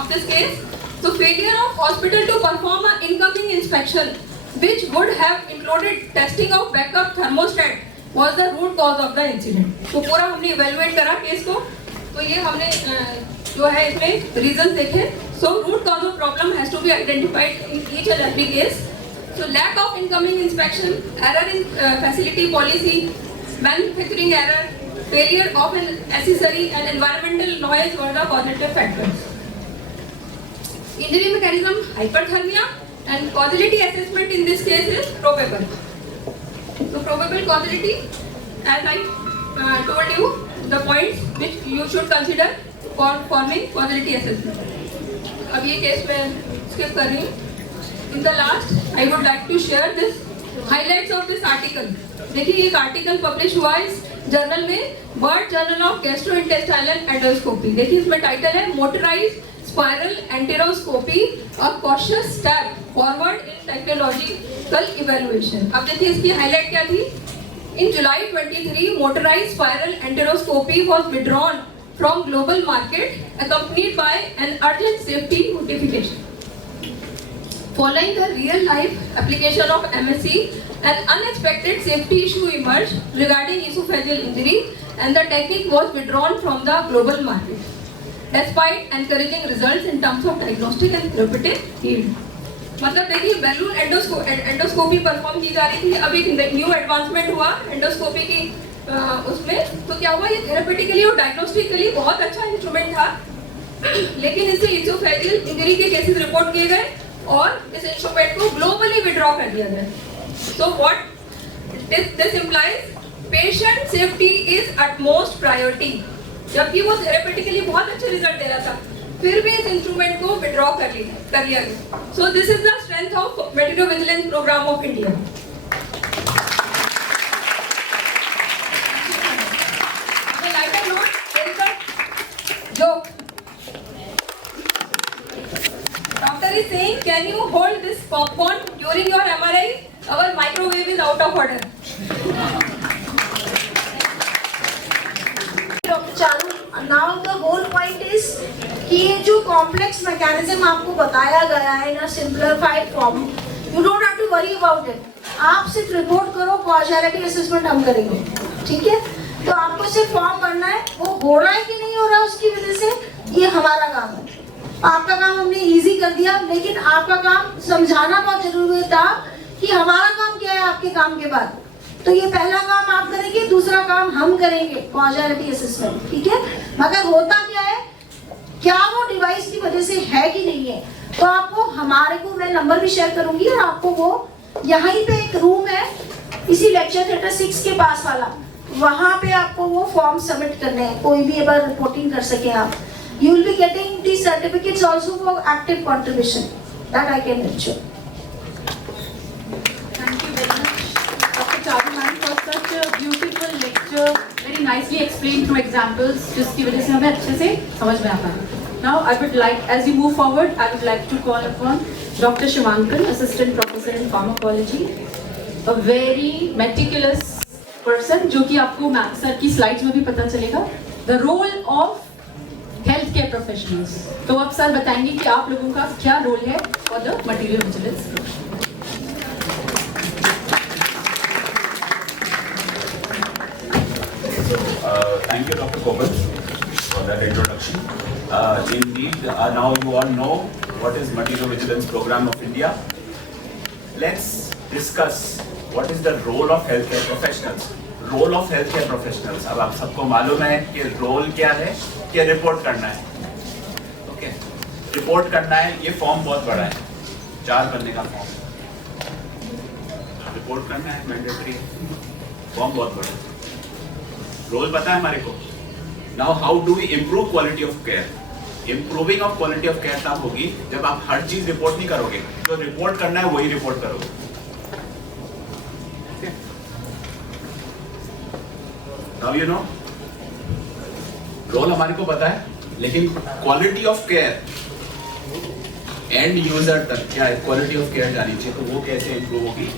of this case. So failure of hospital to perform an incoming inspection which would have included testing of backup thermostat was the root cause of the incident. तो पूरा हमने evaluate करा case को, तो ये हमने जो है इसमें reasons देखे। So root cause of problem has to be identified in each and every case. So lack of incoming inspection, error in facility policy, manufacturing error, failure of an accessory and environmental noise were the causative factors. Injury mechanism, hyperthermia, and causality assessment in this case is probable. So probable causality, as I told you, the points which you should consider for forming causality assessment. अब ये case में skip कर रही हूँ। In the last, I would like to share this highlights of this article. देखिए एक article publish हुआ इस जर्नल में, world journal of gastrointestinal endoscopy. देखिए इसमें टाइटल है motorised spiral enteroscopy, a cautious step forward in technological evaluation. अब देखिए इसकी हाईलाइट क्या थी। In July 23, motorized spiral enteroscopy was withdrawn from global market, accompanied by an urgent safety notification. Following the real-life application of MSc, an unexpected safety issue emerged regarding esophageal injury, and the technique was withdrawn from the global market. Despite encouraging results in terms of diagnostic and therapeutic field. मतलब देखिए balloon endoscopy perform की जा रही थी। अब एक new advancement हुआ endoscopy की उसमें, तो क्या हुआ, ये थेरेपेटिकली और डायग्नोस्टिकली बहुत अच्छा इंस्ट्रूमेंट था, लेकिन इससे इसोफेजियल इंजरी के केसेस रिपोर्ट किए गए और इस इंस्ट्रूमेंट को ग्लोबली विड्रॉ कर दिया गया। So what this implies, patient safety is utmost priority. जबकि वो थेरेपेटिकली बहुत अच्छे रिजल्ट दे रहा था, फिर भी इस इंस्ट्रूमेंट को विड्रॉ कर लिया गया। So this is the strength of medico vigilance programme of India. Lighter note joke, doctor is saying can you hold this popcorn during your MRI, our microwave is out of order. Now the whole point is कि ये जो complex mechanism आपको बताया गया है in simplified form, you don't have to worry about it. आप सिर्फ report करो, कॉजैलिटी असेसमेंट हम करेंगे, ठीक है। तो आपको सिर्फ फॉर्म भरना है, वो हो रहा है कि नहीं हो रहा है उसकी वजह से ये हमारा काम है। आपका काम हमने इजी कर दिया, लेकिन आपका काम समझाना बहुत जरूरी था कि हमारा काम क्या है आपके काम के बाद। तो ये पहला काम आप करेंगे, दूसरा काम हम करेंगे, कॉजैलिटी असेसमेंट, ठीक है। मगर होता क्या है, क्या वो डिवाइस की वजह से है कि नहीं है, तो आपको हमारे को मैं नंबर भी शेयर करूंगी और आपको वो यहाँ पे एक रूम है इसी लेक्चर थिएटर 6 के पास वाला, वहाँ पे आपको वो फॉर्म सबमिट करने हैं, कोई भी अगर रिपोर्टिंग कर सके आप। You will be getting the certificates also for active contribution, that I can mention. Such a beautiful lecture, very nicely explained through examples, जिसकी वजह से हमें अच्छे से समझ में आ पाए। Now I would like, as we move forward, I would like to call upon Dr. Shivankan, Assistant Professor in Pharmacology, a very meticulous person, जो कि आपको मैम सर की स्लाइड्स में भी पता चलेगा, the role of health care professionals। तो अब सर बताएंगे कि आप लोगों का क्या रोल है for the material vigilance। Thank you, Dr. Koval, for that introduction. Indeed, now you all know what is Material Vigilance Program of India. Let's discuss what is the role of healthcare professionals. Role of healthcare professionals. अब आप सबको मालूम है कि role क्या है, कि report करना है. ओके, रिपोर्ट करना है. ये फॉर्म बहुत बड़ा है, 4 पन्ने का फॉर्म. रिपोर्ट करना है, मैंडेटरी है. फॉर्म बहुत बड़ा है. रोल पता है हमारे को. Now how do we improve quality of care? Improving of quality of care तब होगी जब आप हर चीज रिपोर्ट नहीं करोगे. जो रिपोर्ट करना है वही रिपोर्ट करोगे. नाउ यू नो, रोल हमारे को पता है, लेकिन quality of care and user तक क्या है, क्वालिटी ऑफ केयर जानी चाहिए. तो वो कैसे इम्प्रूव होगी,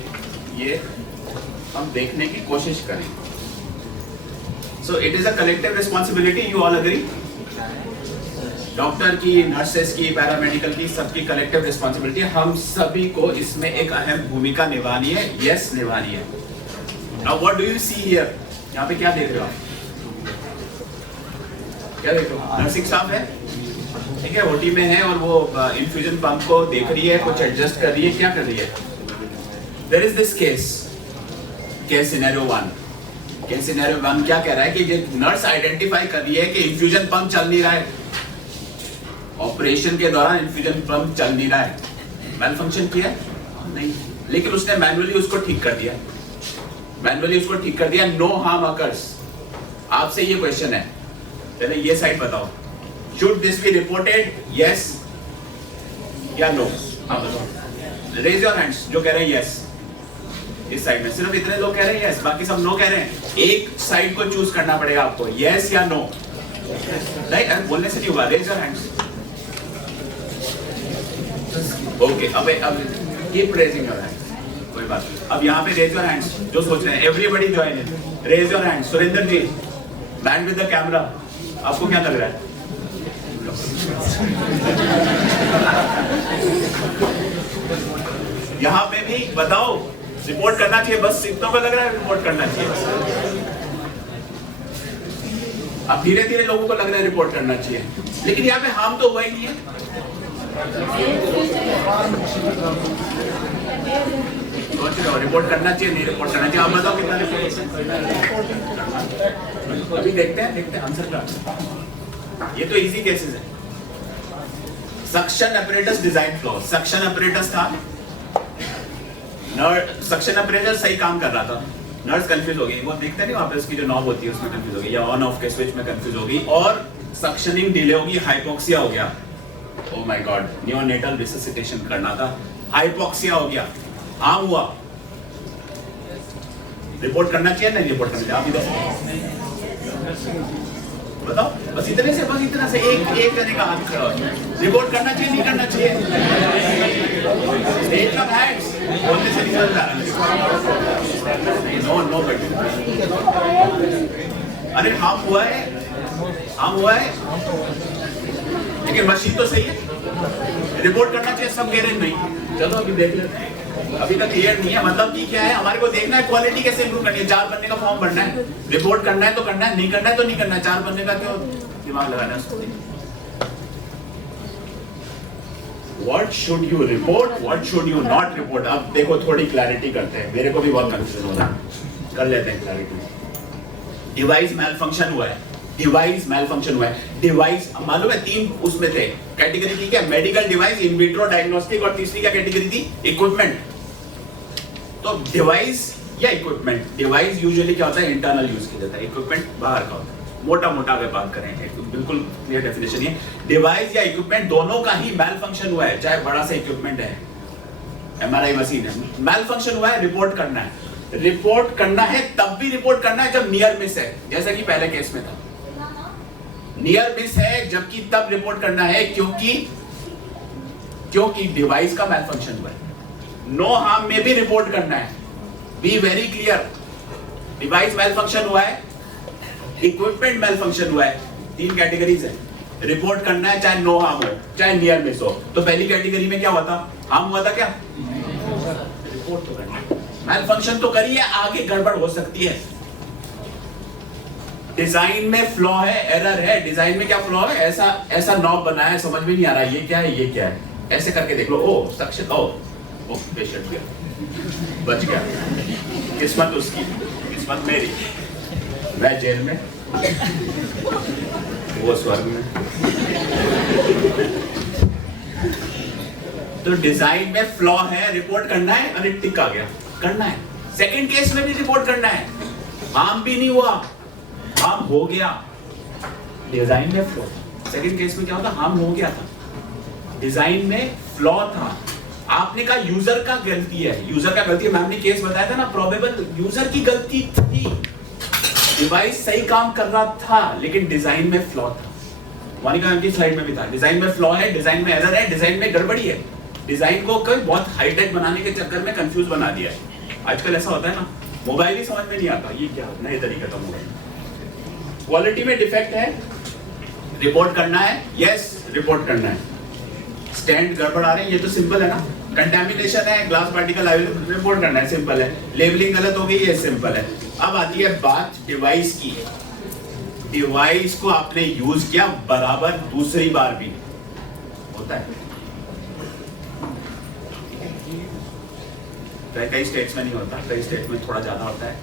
ये हम देखने की कोशिश करें. So it is a collective responsibility. You all agree? Doctor की, नर्सेस की, पैरामेडिकल की, सबकी कलेक्टिव रिस्पॉन्सिबिलिटी. हम सभी को इसमें एक अहम भूमिका निभानी है. यस, निभानी है. Now what do you see here? यहाँ पे क्या देख रहे हो आप? क्या देख रहे हो? नर्सिंग स्टाफ है, ठीक है, ओटी में है, और वो इन्फ्यूजन पंप को देख रही है, कुछ एडजस्ट कर रही है. क्या कर रही है? There is this case scenario 1. Case scenario 1 क्या कह रहा है कि ये नर्स आइडेंटिफाई कर रही है कि इन्फ्यूजन पंप चल नहीं रहा है. ऑपरेशन के दौरान इन्फ्यूजन पंप चल नहीं रहा है. मैल फंक्शन किया नहीं, लेकिन उसने मैनुअली उसको ठीक कर दिया. No harm occurs. आपसे ये क्वेश्चन है, चले ये साइड बताओ. Should this be reported, yes या नो? आप बताओ. रेज योर हैंड्स जो कह रहे हैं यस. इस साइड में सिर्फ इतने लोग कह रहे हैं यस, बाकी सब नो कह रहे हैं. एक साइड को चूज करना पड़ेगा आपको, यस या नो. राइट, बोलने से नहीं होगा. Raise your hands. ओके, अब कीप रेजिंग योर हैंड्स. कोई बात नहीं. अब यहाँ पे रेज योर हैंड्स जो सोच रहे हैं. Everybody join in. Raise your hands. Surendra ji, man with the camera, आपको क्या लग रहा है? यहाँ पे भी बताओ, रिपोर्ट करना चाहिए. बस इतना को लग रहा है रिपोर्ट करना चाहिए. अब धीरे धीरे लोगों को लग रहा है रिपोर्ट करना चाहिए, लेकिन यहाँ पे हार्म तो हुआ ही नहीं है. सोच रहे हो रिपोर्ट करना चाहिए, नहीं रिपोर्ट करना चाहिए. आप बताओ कितना रिपोर्ट. अभी देखते हैं आंसर क्या. ये तो इजी केसेस है. Suction apparatus design flaw. Suction apparatus था, सक्शन अपरेटस सही काम कर रहा था. नर्स कंफ्यूज हो गई. वो देखते नहीं वहां पे उसकी जो नॉब होती है उसमें कंफ्यूज हो गई, या ऑन ऑफ के स्विच में कंफ्यूज हो गई, और सक्शनिंग डिले होगी. हाइपोक्सिया हो गया. Oh my God, neonatal resuscitation करना था. हाइपोक्सिया हो गया. हार्म हुआ. रिपोर्ट करना चाहिए नहीं रिपोर्ट करना चाहिए? आप इधर बताओ. बस इतने से एक जने का हाथ खड़ा हो. रिपोर्ट करना चाहिए नहीं करना चाहिए? बोलने से नहीं चलता. नो बेटे. अरे हार्म हुआ है, लेकिन मशीन तो सही है. रिपोर्ट करना चाहिए सब कह रहे हैं नहीं. चलो अभी देख लेते हैं. अभी तक क्लियर नहीं है. मतलब कि क्या है, हमारे को देखना है क्वालिटी कैसे इंप्रूव करनी है. 4 पन्ने का फॉर्म भरना है. रिपोर्ट करना है तो करना है, नहीं करना है तो नहीं करना है. 4 पन्ने का क्यों दिमाग लगाना है. What should you report? What should you not report? अब देखो थोड़ी क्लैरिटी करते हैं. मेरे को भी बहुत कंफ्यूजन हो रहा है. कर लेते हैं क्लैरिटी. डिवाइस मैल फंक्शन हुआ है. डिवाइस मालूम है 3 उसमें थे कैटेगरी थी. क्या? Medical device, in vitro diagnostic, और तीसरी क्या कैटेगरी थी? इक्विपमेंट. तो डिवाइस या इक्विपमेंट. डिवाइस यूजुअली क्या होता है? इंटरनल यूज किया जाता है. इक्विपमेंट बाहर का होता है. मोटा अगर बात करें तो बिल्कुल क्लियर डेफिनेशन है. डिवाइस या इक्विपमेंट दोनों का ही मैल फंक्शन हुआ है, चाहे बड़ा सा इक्विपमेंट है, एमआरआई मशीन है. मैल फंक्शन हुआ है, रिपोर्ट करना है. रिपोर्ट करना है तब भी रिपोर्ट करना है जब नियर मिस है, जैसा कि पहले केस में था. नियर मिस है जबकि तब रिपोर्ट करना है क्योंकि डिवाइस का मैल फंक्शन हुआ है. नो हार्म में भी रिपोर्ट करना है. Be very clear. Device malfunction हुआ है, इक्विपमेंट मैल फंक्शन हुआ है. 3 कैटेगरीज है. रिपोर्ट करना है चाहे नो हार्म हो, चाहे नियर मिस हो. तो पहली कैटेगरी में क्या हुआ था? हार्म हुआ था. क्या? रिपोर्ट तो करना है. मैल फंक्शन तो करिए, आगे गड़बड़ हो सकती है. डिजाइन में फ्लॉ है, एरर है। डिजाइन में क्या फ्लॉ है? ऐसा ऐसा नॉब बनाया है, समझ में नहीं आ रहा ये क्या है, ये क्या है। ऐसे करके देख लो, ओ सक्सेस, ओ पेशेंट गया, बच गया। किस्मत उसकी, किस्मत मेरी। मैं जेल में, वो स्वर्ग में। तो डिजाइन में फ्लॉ है, रिपोर्ट करना है। अरे टिक आ गया, करना है। सेकंड केस में भी रिपोर्ट करना है। हार्म भी नहीं हुआ, हार्म हो गया। डिजाइन में फ्लॉ, सेकंड केस में क्या होता? हार्म हो गया था, डिजाइन में फ्लॉ था। आपने कहा यूजर का गलती है, यूजर का गलती है। मैम ने केस बताया था ना, प्रोबेबल यूजर की गलती थी। डिवाइस सही काम कर रहा था लेकिन डिजाइन में फ्लॉ था। मोनिका मैम की स्लाइड में भी था, डिजाइन में फ्लॉ है, डिजाइन में एरर है, डिजाइन में गड़बड़ी है। डिजाइन को कोई बहुत हाईटेक बनाने के चक्कर में कंफ्यूज बना दिया है। आजकल ऐसा होता है ना, मोबाइल ही समझ में नहीं आता ये क्या नए तरीके का मोबाइल। क्वालिटी में डिफेक्ट है, रिपोर्ट करना है। यस, रिपोर्ट करना है। स्टैंड गड़बड़ आ रहे हैं, ये तो सिंपल है ना। कंटामिनेशन है, ग्लास पार्टिकल रिपोर्ट करना है, सिंपल है। लेबलिंग गलत हो गई, ये सिंपल है। अब आती है बात डिवाइस की। डिवाइस को आपने यूज किया बराबर दूसरी बार भी होता है। कई स्टेट्स में नहीं होता, कई स्टेट में थोड़ा ज्यादा होता है,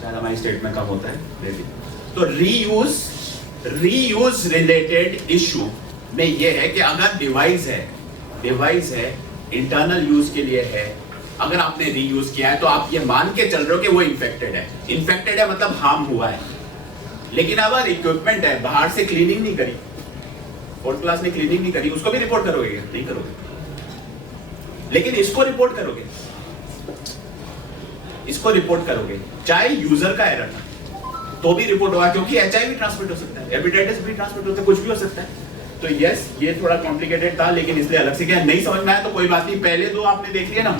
शायद हमारी स्टेट में कम होता है। तो रीयूज रिलेटेड इशू में ये है कि अगर डिवाइस है इंटरनल यूज के लिए है, अगर आपने रीयूज किया है तो आप ये मान के चल रहे हो कि वो इन्फेक्टेड है। इन्फेक्टेड है मतलब हार्म हुआ है। लेकिन अगर इक्विपमेंट है, बाहर से क्लीनिंग नहीं करी, फोर्थ क्लास ने क्लीनिंग नहीं करी, उसको भी रिपोर्ट करोगे? नहीं करोगे। लेकिन इसको रिपोर्ट करोगे, इसको रिपोर्ट करोगे, चाहे यूजर का एरर था तो भी रिपोर्ट होगा, क्योंकि HIV ट्रांसमिट हो सकता है, हेपेटाइटिस भी ट्रांसमिट होता है, कुछ भी हो सकता है। तो यस, ये थोड़ा कॉम्प्लिकेटेड था, लेकिन इसलिए अलग से क्या नहीं समझ में आया तो कोई बात नहीं, पहले दो आपने देख लिया ना।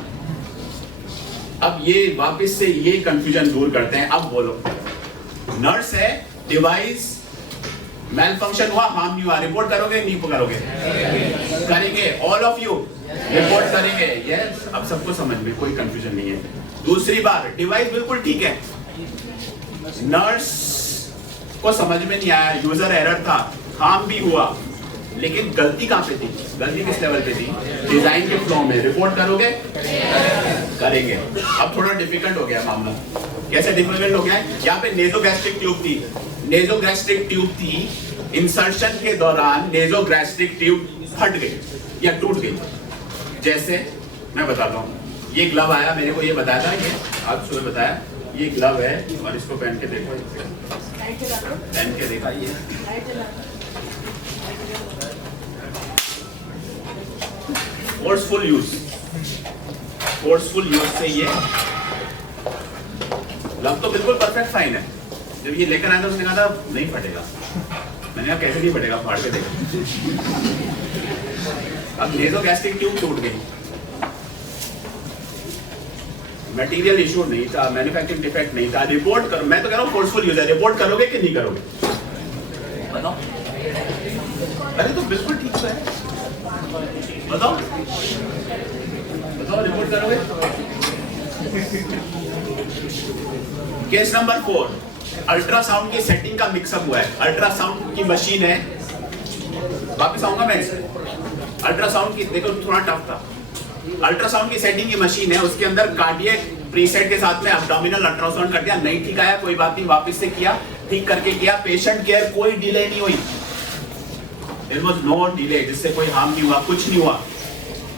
अब ये वापस से ये कंफ्यूजन दूर करते हैं। अब बोलो, नर्स है, डिवाइस मेल फंक्शन हुआ, हार्म नहीं हुआ, रिपोर्ट करोगे नहीं करोगे? करेंगे। ऑल ऑफ यू रिपोर्ट करेंगे। यस, अब सबको समझ में कोई कंफ्यूजन नहीं है। दूसरी बार, डिवाइस बिल्कुल ठीक है, नर्स को समझ में नहीं आया, यूजर एरर था, हार्म भी हुआ, लेकिन गलती कहां पे थी? गलती किस लेवल पे थी? डिजाइन के फ्लो में। रिपोर्ट करोगे? करेंगे। अब थोड़ा डिफिकल्ट हो गया मामला। कैसे डिफिकल्ट हो गया है? यहाँ पे नेजोगैस्ट्रिक ट्यूब थी, नेजोगैस्ट्रिक ट्यूब थी, इंसर्शन के दौरान नेजोगैस्ट्रिक ट्यूब फट गई या टूट गई। जैसे मैं बताता हूँ, ये ग्लव आया, मेरे को ये बताया था, ये आज सुबह बताया, ये ग्लव है और इसको पहन के देखो, पहन के देखा, ये फोर्सफुल यूज से ये ग्लव तो बिल्कुल परफेक्ट फाइन है। जब ये लेकर आया था उसने कहा था नहीं फटेगा, मैंने कहा कैसे नहीं फटेगा, फाड़ के देखो। अब नेजोगैस्ट्रिक ट्यूब टूट गई, मटेरियल इशू नहीं था, मैन्युफैक्चरिंग डिफेक्ट नहीं था, रिपोर्ट करो। मैं तो कह रहा हूँ फोर्सफुल यूज है, रिपोर्ट करोगे कि नहीं करोगे? बताओ। अरे तो बिल्कुल ठीक है, बताओ बताओ, रिपोर्ट करोगे? केस नंबर 4, अल्ट्रासाउंड की सेटिंग का मिक्सअप हुआ है। अल्ट्रासाउंड की मशीन है, वापस आऊंगा मैं इसे। अल्ट्रासाउंड की, देखो थोड़ा टफ था। अल्ट्रासाउंड की सेटिंग की मशीन है, उसके अंदर कार्डियक प्रीसेट के साथ में एब्डोमिनल अल्ट्रासाउंड कर दिया, नहीं ठीक आया, कोई बात नहीं, वापस से किया, ठीक करके किया। पेशेंट केयर कोई डिले नहीं हुई, देयर वाज नो डिले, जिससे कोई हार्म नहीं हुआ, कुछ नहीं हुआ।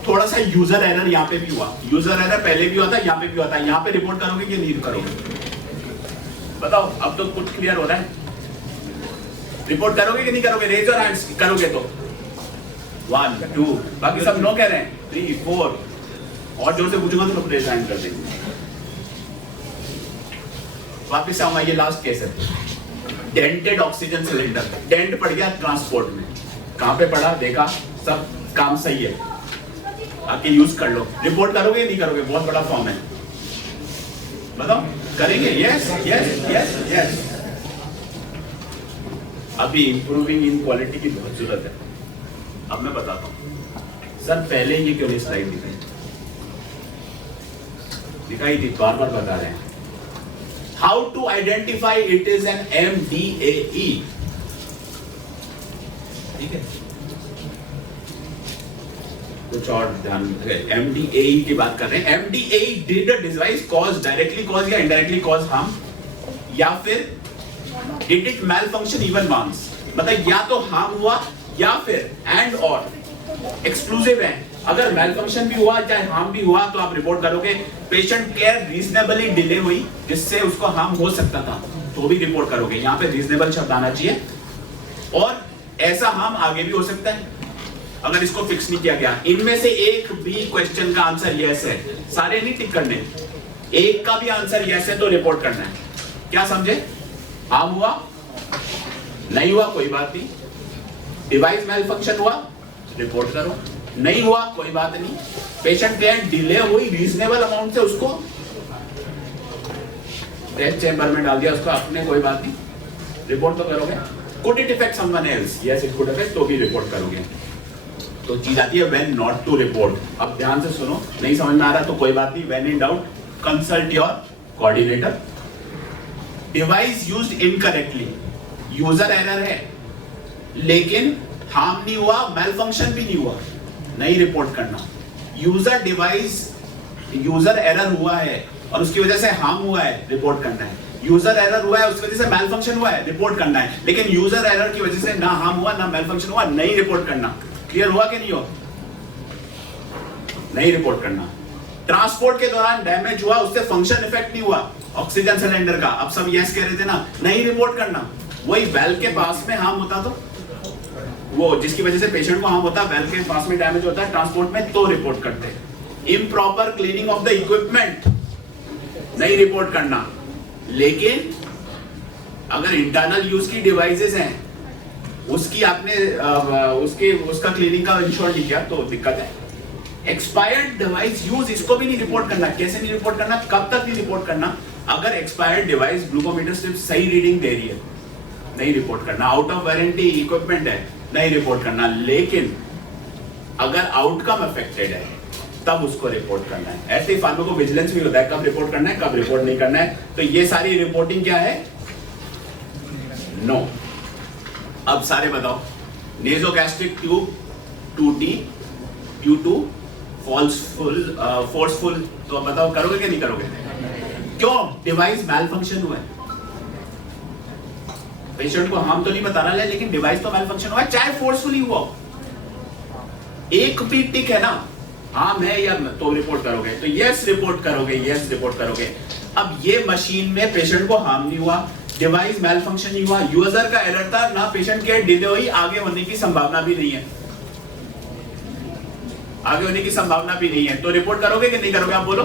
थोड़ा सा यूजर एरर यहाँ पे भी हुआ, यूजर एरर पहले भी हुआ था, यहाँ पे भी हुआ था। यहाँ पे रिपोर्ट करोगे कि नहीं करोगे? बताओ, अब तो कुछ क्लियर हो रहा है। रिपोर्ट करोगे कि नहीं करोगे? Raise your hands. करोगे तो 1 2, बाकी सब नो कह रहे हैं, 3 4, और जोर से पूछूंगा तो रेज हैंड कर देंगे। वापिस आऊंगा, ये लास्ट केस है। डेंटेड ऑक्सीजन सिलेंडर, डेंट पड़ गया ट्रांसपोर्ट में, कहां पे पड़ा देखा, सब काम सही है, आके यूज कर लो। रिपोर्ट करोगे नहीं करोगे? बहुत बड़ा फॉर्म है, बताओ। करेंगे? Yes yes yes yes. अभी इंप्रूविंग इन क्वालिटी की बहुत जरूरत है। अब मैं बताता हूं सर, पहले ये क्यों नहीं स्लाइड दिखाई थी, बार बार बता रहे हैं। How to identify it is an MDAE? ठीक है, कुछ और ध्यान, MDAE की बात कर रहे हैं. MDAE did the device cause directly cause या indirectly cause harm, या फिर did it malfunction even once? मतलब या तो harm हुआ या फिर and or एक्सक्लूसिव है. अगर malfunction भी हुआ चाहे harm भी हुआ तो आप रिपोर्ट करोगे. पेशेंट केयर रीजनेबली डिले हुई जिससे उसको harm हो सकता था तो भी रिपोर्ट करोगे. यहाँ पे रीजनेबल शब्द आना चाहिए. और ऐसा harm आगे भी हो सकता है अगर इसको फिक्स नहीं किया गया. इनमें से एक भी क्वेश्चन का आंसर यस है, सारे नहीं टिक करने. एक का भी आंसर यस है तो रिपोर्ट करना है. क्या समझे? harm हुआ, नहीं हुआ कोई बात नहीं. डिवाइस मेल फंक्शन हुआ, रिपोर्ट करो. नहीं हुआ कोई बात नहीं. पेशेंट केयर डिले हुई रीजनेबल अमाउंट से, उसको टेस्ट चेंबर में डाल दिया उसको अपने, कोई बात नहीं, रिपोर्ट तो करोगे. Could it effect someone else? Yes it could effect, तो भी रिपोर्ट करोगे. तो चीज आती है व्हेन नॉट टू रिपोर्ट. अब ध्यान से सुनो, नहीं समझ में आ रहा तो कोई बात नहीं. When in doubt consult your coordinator. Device used incorrectly, user error है लेकिन हार्म नहीं हुआ, मेल फंक्शन भी नहीं हुआ, नहीं रिपोर्ट करना. यूजर एरर हुआ है और उसकी वजह से हार्म हुआ है, रिपोर्ट करना है. यूजर एरर हुआ है उसकी वजह से मेल फंक्शन हुआ है, रिपोर्ट करना है. लेकिन यूजर एरर की वजह से ना हार्म हुआ ना मेल फंक्शन हुआ, नहीं रिपोर्ट करना. क्लियर हुआ कि नहीं हुआ? नहीं रिपोर्ट करना. ट्रांसपोर्ट के दौरान डैमेज हुआ, उससे फंक्शन इफेक्ट नहीं हुआ ऑक्सीजन सिलेंडर का. अब सब यस कह रहे थे ना, नहीं रिपोर्ट करना. वही वेल के पास में हार्म होता तो, वो जिसकी वजह से पेशेंट को हार्म होता, वेल के पास में डैमेज होता है ट्रांसपोर्ट में, तो रिपोर्ट करते. Improper cleaning of the equipment, नहीं रिपोर्ट करना. लेकिन अगर इंटरनल यूज की डिवाइसेस हैं, उसकी आपने उसका क्लीनिंग का इंश्योर नहीं किया तो दिक्कत है. एक्सपायर्ड डिवाइस यूज, इसको भी नहीं रिपोर्ट करना. कैसे नहीं रिपोर्ट करना, कब तक नहीं रिपोर्ट करना? अगर एक्सपायर्ड डिवाइस ग्लूकोमीटर सिर्फ सही रीडिंग दे रही है, नहीं रिपोर्ट करना. आउट ऑफ वारंटी इक्विपमेंट है, नहीं रिपोर्ट करना. लेकिन अगर आउटकम अफेक्टेड है तब उसको रिपोर्ट करना है. ऐसे ही फार्मा को विजिलेंस भी होता है, कब रिपोर्ट करना है कब रिपोर्ट नहीं करना है. तो ये सारी रिपोर्टिंग क्या है? नो. अब सारे बताओ. नेजोगैस्ट्रिक ट्यूब टूटी ड्यू टू फोर्सफुल, तो बताओ करोगे कि नहीं करोगे? क्यों? डिवाइस मेल फंक्शन हुआ है. पेशेंट को हार्म तो नहीं बता रहा है लेकिन डिवाइस तो मेल फंक्शन हुआ है, चाहे फोर्सफुली हुआ. एक भी टिक है ना, हार्म है या तो रिपोर्ट करोगे. तो यस रिपोर्ट करोगे, यस रिपोर्ट करोगे. अब ये मशीन में पेशेंट को हार्म नहीं हुआ, डिवाइस मेल फंक्शन नहीं हुआ, यूजर का एरर था, ना पेशेंट केयर डिले हुई, आगे होने की संभावना भी नहीं है. आगे होने की संभावना भी नहीं है, तो रिपोर्ट करोगे कि नहीं करोगे? आप बोलो.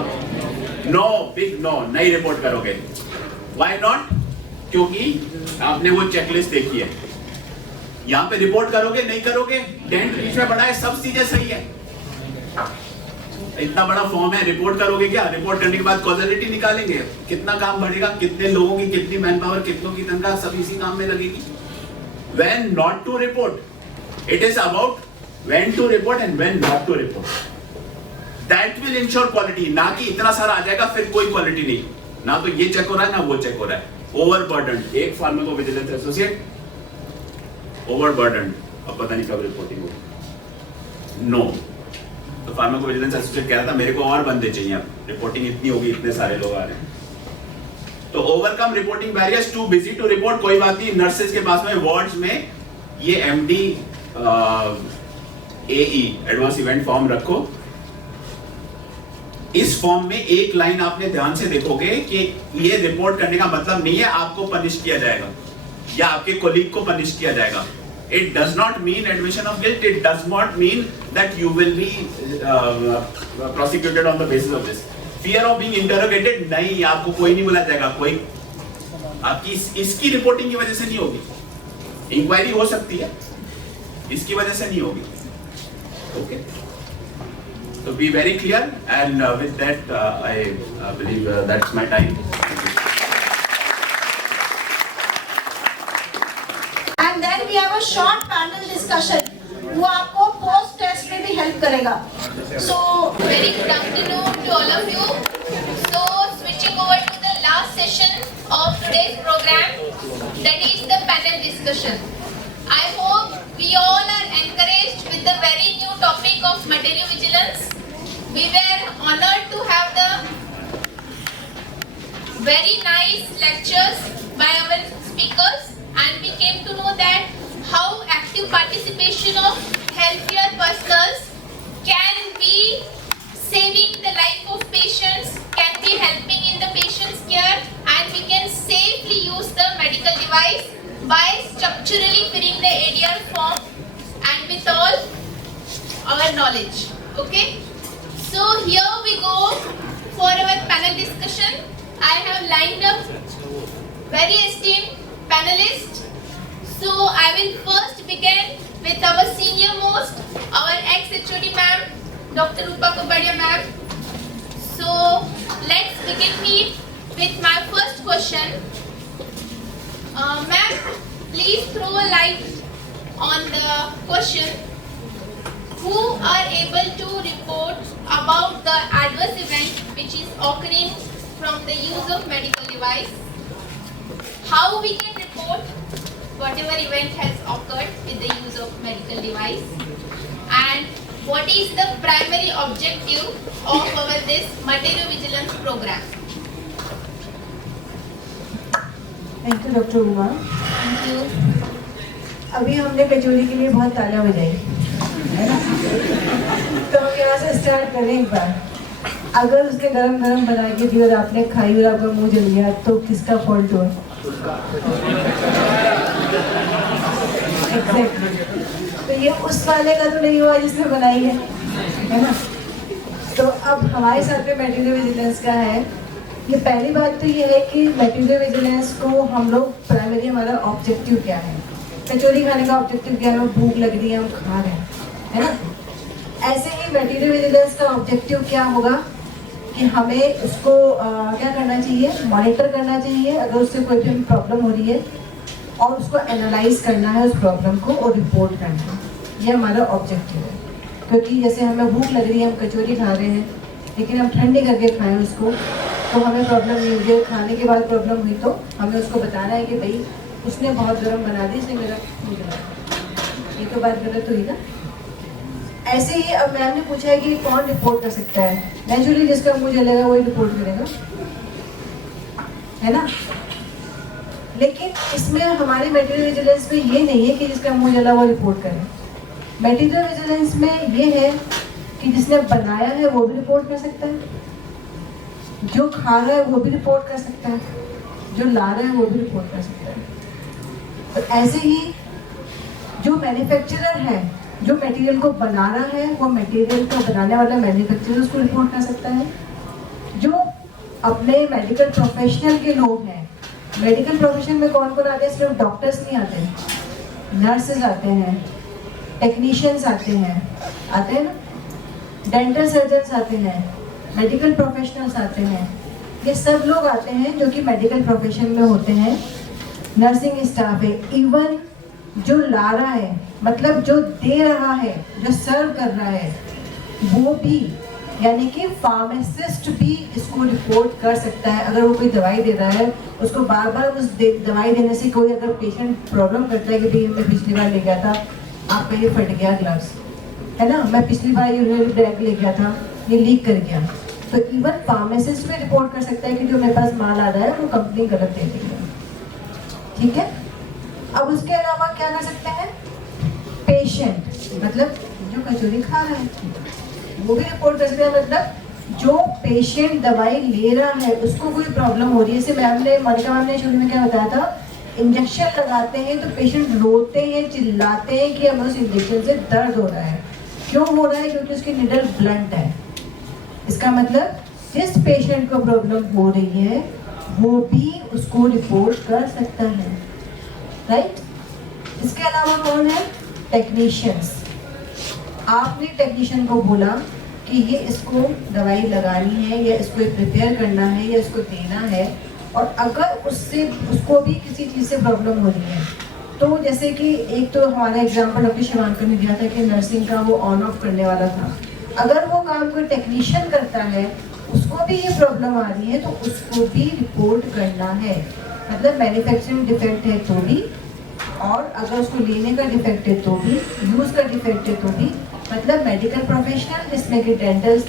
नो, बिग नो, नहीं रिपोर्ट करोगे. Why not? क्योंकि आपने वो चेकलिस्ट देखी है. यहां पे रिपोर्ट करोगे नहीं करोगे, डेंट बीच में बड़ा है, सब चीजें सही है. इतना बड़ा फॉर्म है, रिपोर्ट करोगे क्या? रिपोर्ट करने के बाद कॉजलिटी निकालेंगे, कितना काम बढ़ेगा, कितने लोगों की कितनी मैन पावर, कितनों की तनख्वाह, सब इसी काम में लगेगी. When not to report, it is about when to report and when not to report. That will ensure quality. ना कि इतना सारा आ जाएगा फिर कोई क्वालिटी नहीं, ना तो ये चेक हो रहा है ना वो चेक हो रहा है. ओवरबर्डन. एक फार्माकोविजिलेंस एसोसिएट ओवरबर्डन, अब पता नहीं कब रिपोर्टिंग होगी. नो. तो फार्माकोविजिलेंस एसोसिएट कह रहा था मेरे को और बंदे चाहिए, अब रिपोर्टिंग इतनी होगी, इतने सारे लोग आ रहे हैं. तो overcome reporting barriers, too busy to report, कोई बात नहीं. नर्सेज के पास में वार्ड्स में ये एमडी एई एडवांस इवेंट फॉर्म रखो. इस फॉर्म में एक लाइन आपने ध्यान से देखोगे कि ये रिपोर्ट करने का मतलब नहीं है आपको पनिश किया जाएगा या आपके कोलीग को पनिश किया जाएगा. It does not mean admission of guilt. It does not mean that you will be prosecuted on the basis of this. Fear of being interrogated, नहीं, आपको कोई नहीं बुलाया जाएगा. कोई आपकी इसकी रिपोर्टिंग की वजह से नहीं होगी. इंक्वायरी हो सकती है, इसकी वजह से नहीं होगी. Okay, so be very clear, and with that I believe that's my time. And then we have a short panel discussion. वो आपको post test में भी help करेगा. So very good afternoon to all of you. So switching over to the last session today's program, that is the panel discussion. I hope we all are encouraged with the very new topic of material vigilance. We were honored to have the very nice lectures by our speakers, and we came to know that how active participation of healthcare personnel can be saving the life of patients, can be helping in the patient's care, and we can safely use the medical device by structurally filling the ADR form and with all our knowledge. Okay? So here we go for our panel discussion. I have lined up very esteemed panelists. So I will first begin with our senior most, our ex-HOD ma'am, Dr. Rupa Kapadia ma'am. So let's begin with my first question. Ma'am, please throw a light on the question. Who are able to report about the adverse event which is occurring from the use of medical device? How we can report whatever event has occurred with the use of medical device? And what is the primary objective of our this material vigilance program? Thank you doctor Uma. Thank you. अभी हमने कचौरी के लिए बहुत तालियां बजाई, है ना? तो हम यहाँ से स्टार्ट करें एक बार। अगर उसके गरम गरम बना के दी और आपने खाई और आपका मुंह जल गया तो किसका फॉल्ट हुआ? एग्जैक्टली। तो ये उस वाले का तो नहीं हुआ जिसने बनाई है ना? तो अब हमारे साथ में मटेरियल विजिलेंस का है। ये पहली बात तो ये है कि मटेरियल विजिलेंस को हम लोग प्राइमरी हमारा ऑब्जेक्टिव क्या है? कचौरी खाने का ऑब्जेक्टिव क्या है? हमें भूख लग रही है, हम खा रहे हैं, है ना? ऐसे ही मटेरियल विजिलेंस का ऑब्जेक्टिव क्या होगा कि हमें उसको क्या करना चाहिए? मॉनिटर करना चाहिए अगर उससे कोई भी प्रॉब्लम हो रही है, और उसको एनालाइज करना है उस प्रॉब्लम को और रिपोर्ट करना है। ये हमारा ऑब्जेक्टिव है। क्योंकि जैसे हमें भूख लग रही है, हम कचौरी खा रहे हैं, लेकिन हम ठंडी करके खाएं उसको तो हमें प्रॉब्लम नहीं होगी। खाने के बाद प्रॉब्लम हुई तो हमें उसको बताना है कि भाई उसने बहुत गर्म बना दी, इसलिए मेरा मुँह जला। ये तो बात गलत हुई ना? ऐसे ही अब मैम ने पूछा है कि कौन रिपोर्ट कर सकता है? नेचुरली जिसका मुंह जलेगा वही रिपोर्ट करेगा, है ना? लेकिन इसमें हमारे मटेरियल विजिलेंस में ये नहीं है कि जिसका मुंह जला वो रिपोर्ट करे। मटेरियल विजिलेंस में ये है कि जिसने बनाया है वो भी रिपोर्ट कर सकता है, जो खा रहा है वो भी रिपोर्ट कर सकता है, जो ला रहा है वो भी रिपोर्ट कर सकता है। और ऐसे ही जो मैन्युफैक्चरर है, जो मटेरियल को बना रहा है, वो मटेरियल को बनाने वाला मैन्युफैक्चरर उसको रिपोर्ट कर सकता है। जो अपने मेडिकल प्रोफेशनल के लोग हैं, मेडिकल प्रोफेशन में कौन कौन आते हैं? सिर्फ डॉक्टर्स नहीं आते हैं, नर्सेज आते हैं, टेक्नीशियंस आते हैं ना, डेंटल सर्जन्स आते हैं, मेडिकल प्रोफेशनल्स आते हैं। ये सब लोग आते हैं जो कि मेडिकल प्रोफेशन में होते हैं। नर्सिंग स्टाफ है, इवन जो ला रहा है, मतलब जो दे रहा है, जो सर्व कर रहा है, वो भी, यानी कि फार्मासिस्ट भी इसको रिपोर्ट कर सकता है। अगर वो कोई दवाई दे रहा है, उसको बार बार उस दवाई देने से कोई अगर पेशेंट प्रॉब्लम करता है कि भाई मैं पिछली बार ले गया था, आपका ये फट गया ग्लव्स, है ना, मैं पिछली बार ये बैग ले गया था, ये लीक कर गया, तो इवन फार्मासिस्ट भी रिपोर्ट कर सकता है कि जो मेरे पास माल आ रहा है वो कंपनी गलत दे रही है। ठीक है? अब उसके अलावा क्या कर सकते हैं? पेशेंट, मतलब जो कचौरी खा रहा है वो भी रिपोर्ट कर सकते हैं। मतलब जो पेशेंट दवाई ले रहा है उसको कोई प्रॉब्लम हो रही है, जैसे मोनिका मैम ने शुरू में क्या बताया था, इंजेक्शन लगाते हैं तो पेशेंट रोते हैं, चिल्लाते हैं कि हमें उस इंजेक्शन से दर्द हो रहा है। क्यों हो रहा है? क्योंकि उसकी निडल ब्लंट है। इसका मतलब जिस पेशेंट को प्रॉब्लम हो रही है वो भी उसको रिपोर्ट कर सकता है, राइट? इसके अलावा कौन है? टेक्नीशियंस। आपने टेक्नीशियन को बोला कि ये इसको दवाई लगानी है या इसको प्रिपेयर करना है या इसको देना है, और अगर उसको भी किसी चीज़ से प्रॉब्लम हो रही है, तो जैसे कि एक तो हमारा एग्जाम्पल डॉक्टर शिवांकर ने दिया था कि नर्सिंग का वो ऑन ऑफ करने वाला था। अगर वो काम कोई टेक्नीशियन करता है, उसको भी ये प्रॉब्लम आ रही है, तो उसको भी रिपोर्ट करना है, मतलब मैन्युफैक्चरिंग डिफेक्ट है तो भी, और अगर उसको लेने का डिफेक्ट है तो भी, यूज़ का डिफेक्ट है तो भी, मतलब मेडिकल प्रोफेशनल जिसमें कि डेंटल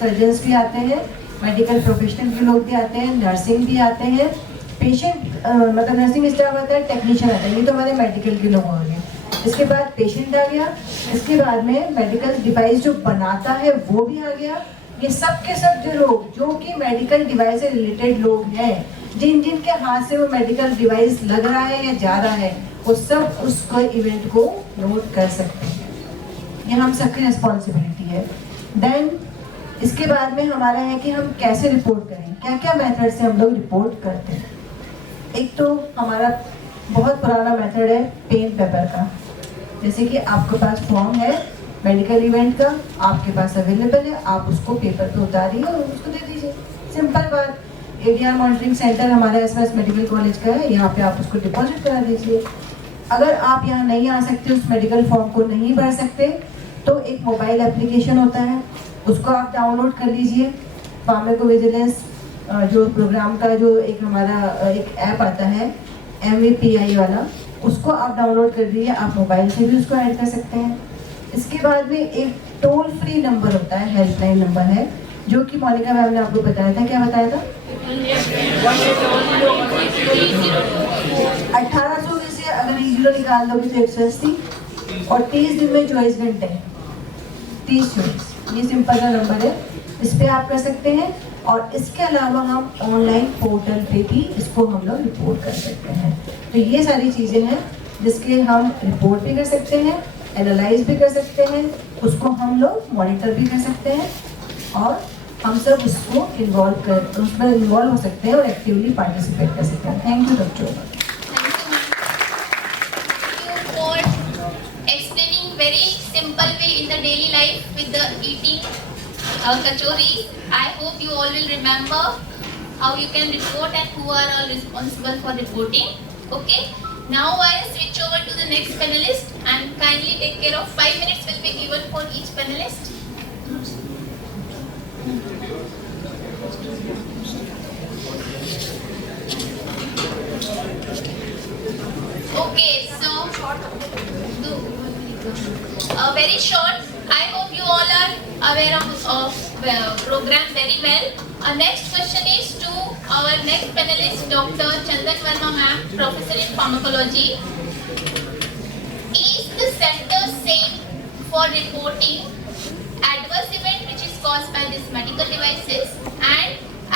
सर्जन्स भी आते हैं, मेडिकल प्रोफेशनल के लोग भी आते हैं, नर्सिंग भी आते हैं, पेशेंट मतलब नर्सिंग स्टाफ आता है, टेक्नीशियन आता है, ये तो हमारे मेडिकल के लोग होंगे। इसके बाद पेशेंट आ गया, इसके बाद में मेडिकल डिवाइस जो बनाता है वो भी आ गया। ये सब के सब जो लोग जो कि मेडिकल डिवाइस से रिलेटेड लोग हैं, जिन के हाथ से वो मेडिकल डिवाइस लग रहा है या जा रहा है, वो सब उसको इवेंट को नोट कर सकते हैं। ये हम सबकी रिस्पॉन्सिबिलिटी है। देन इसके बाद में हमारा है कि हम कैसे रिपोर्ट करें, क्या क्या मेथड से हम लोग रिपोर्ट करते हैं। एक तो हमारा बहुत पुराना मेथड है पेन पेपर का, जैसे कि आपके पास फॉर्म है मेडिकल इवेंट का, आपके पास अवेलेबल है, आप उसको पेपर पे उतारिए और उसको दे दीजिए, सिंपल बात। ADR मॉनिटरिंग सेंटर हमारा एसएमएस मेडिकल कॉलेज का है, यहाँ पे आप उसको डिपॉजिट करा दीजिए। अगर आप यहाँ नहीं आ सकते, उस मेडिकल फॉर्म को नहीं भर सकते, तो एक मोबाइल एप्लीकेशन होता है, उसको आप डाउनलोड कर लीजिए। फार्माकोविजिलेंस जो प्रोग्राम का जो एक हमारा एक ऐप आता है MVPI वाला, उसको आप डाउनलोड कर दीजिए, आप मोबाइल से भी उसको ऐड कर सकते हैं। इसके बाद में एक टोल फ्री नंबर होता है, हेल्पलाइन नंबर है, जो कि मोनिका मैम ने आपको बताया था, क्या बताया था? 1800 में से अगर 0 निकाल दोगे तो 180, और 30 दिन में 24 घंटे, 30-24, ये सिंपल सा नंबर है, इस पे आप कर सकते हैं। और इसके अलावा हम ऑनलाइन पोर्टल पे भी इसको हम लोग रिपोर्ट कर सकते हैं। तो ये सारी चीज़ें हैं जिसके हम रिपोर्ट भी कर सकते हैं, एनालाइज भी कर सकते हैं, उसको हम लोग मॉनिटर भी कर सकते हैं, और हम सब उसको उसमें इन्वॉल्व हो सकते हैं और एक्टिवली पार्टिसिपेट कर सकते हैं। Thank you doctor. Explaining very simple way in the daily life with the eating kachori. I hope you all will remember how you can report and who are all responsible for reporting. Okay. Now I'll switch over to the next panelist and kindly take care of 5 minutes will be given for each panelist. Okay, so very short. I hope you all are aware of program very well. Our next question is to our next panelist, Dr. Chandan Verma ma'am, Professor in Pharmacology. Is the center same for reporting adverse event which is caused by these medical devices and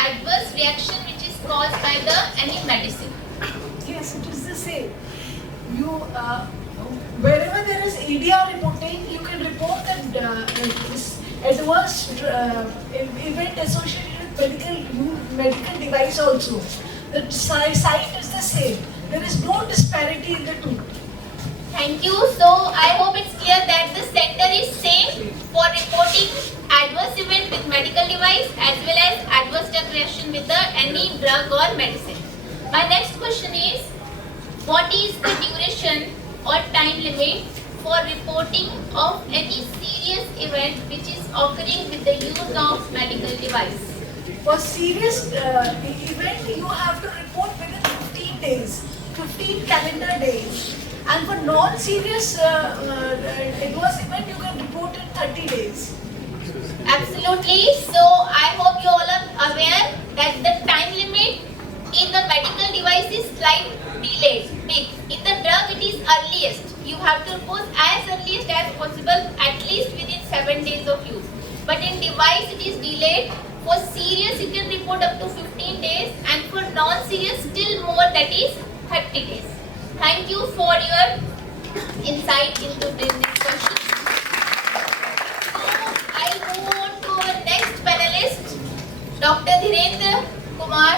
adverse reaction which is caused by any medicine? Yes, it is the same. You wherever there is ADR reporting, you can report that this adverse event associated with medical device also. The site is the same. There is no disparity in the two. Thank you. So I hope it's clear that the center is same for reporting adverse event with medical device as well as adverse drug reaction with any drug or medicine. My next question is, what is the duration or time limit for reporting of any serious event which is occurring with the use of medical device? For serious event, you have to report within 15 days, 15 calendar days. And for non-serious adverse event, you can report in 30 days. Absolutely. So I hope you all are aware that the time limit in the medical device is slightly delayed. In the drug, it is earliest. You have to report as earliest as possible, at least within 7 days of use. But in device, it is delayed. For serious, you can report up to 15 days, and for non-serious, still more, that is 30 days. Thank you for your insight into this question. So, I move on to our next panelist, Dr. Dhirendra Kumar,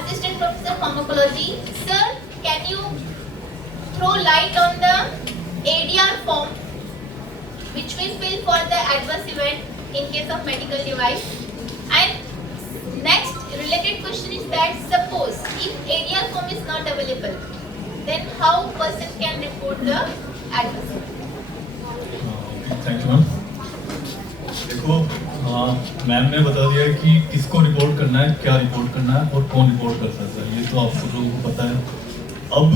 Assistant Professor Pharmacology. Sir, can you throw light on the ADR form which we fill for the adverse event in case of medical device? And next related question is that suppose if ADR form is not available, then how person can report the adverse event? Thank you ma'am. देखो ma'am ने बता दिया कि किसको report करना है, क्या report करना है और कौन रिपोर्ट कर सकता है, ये तो आप सब लोगों को पता है। अब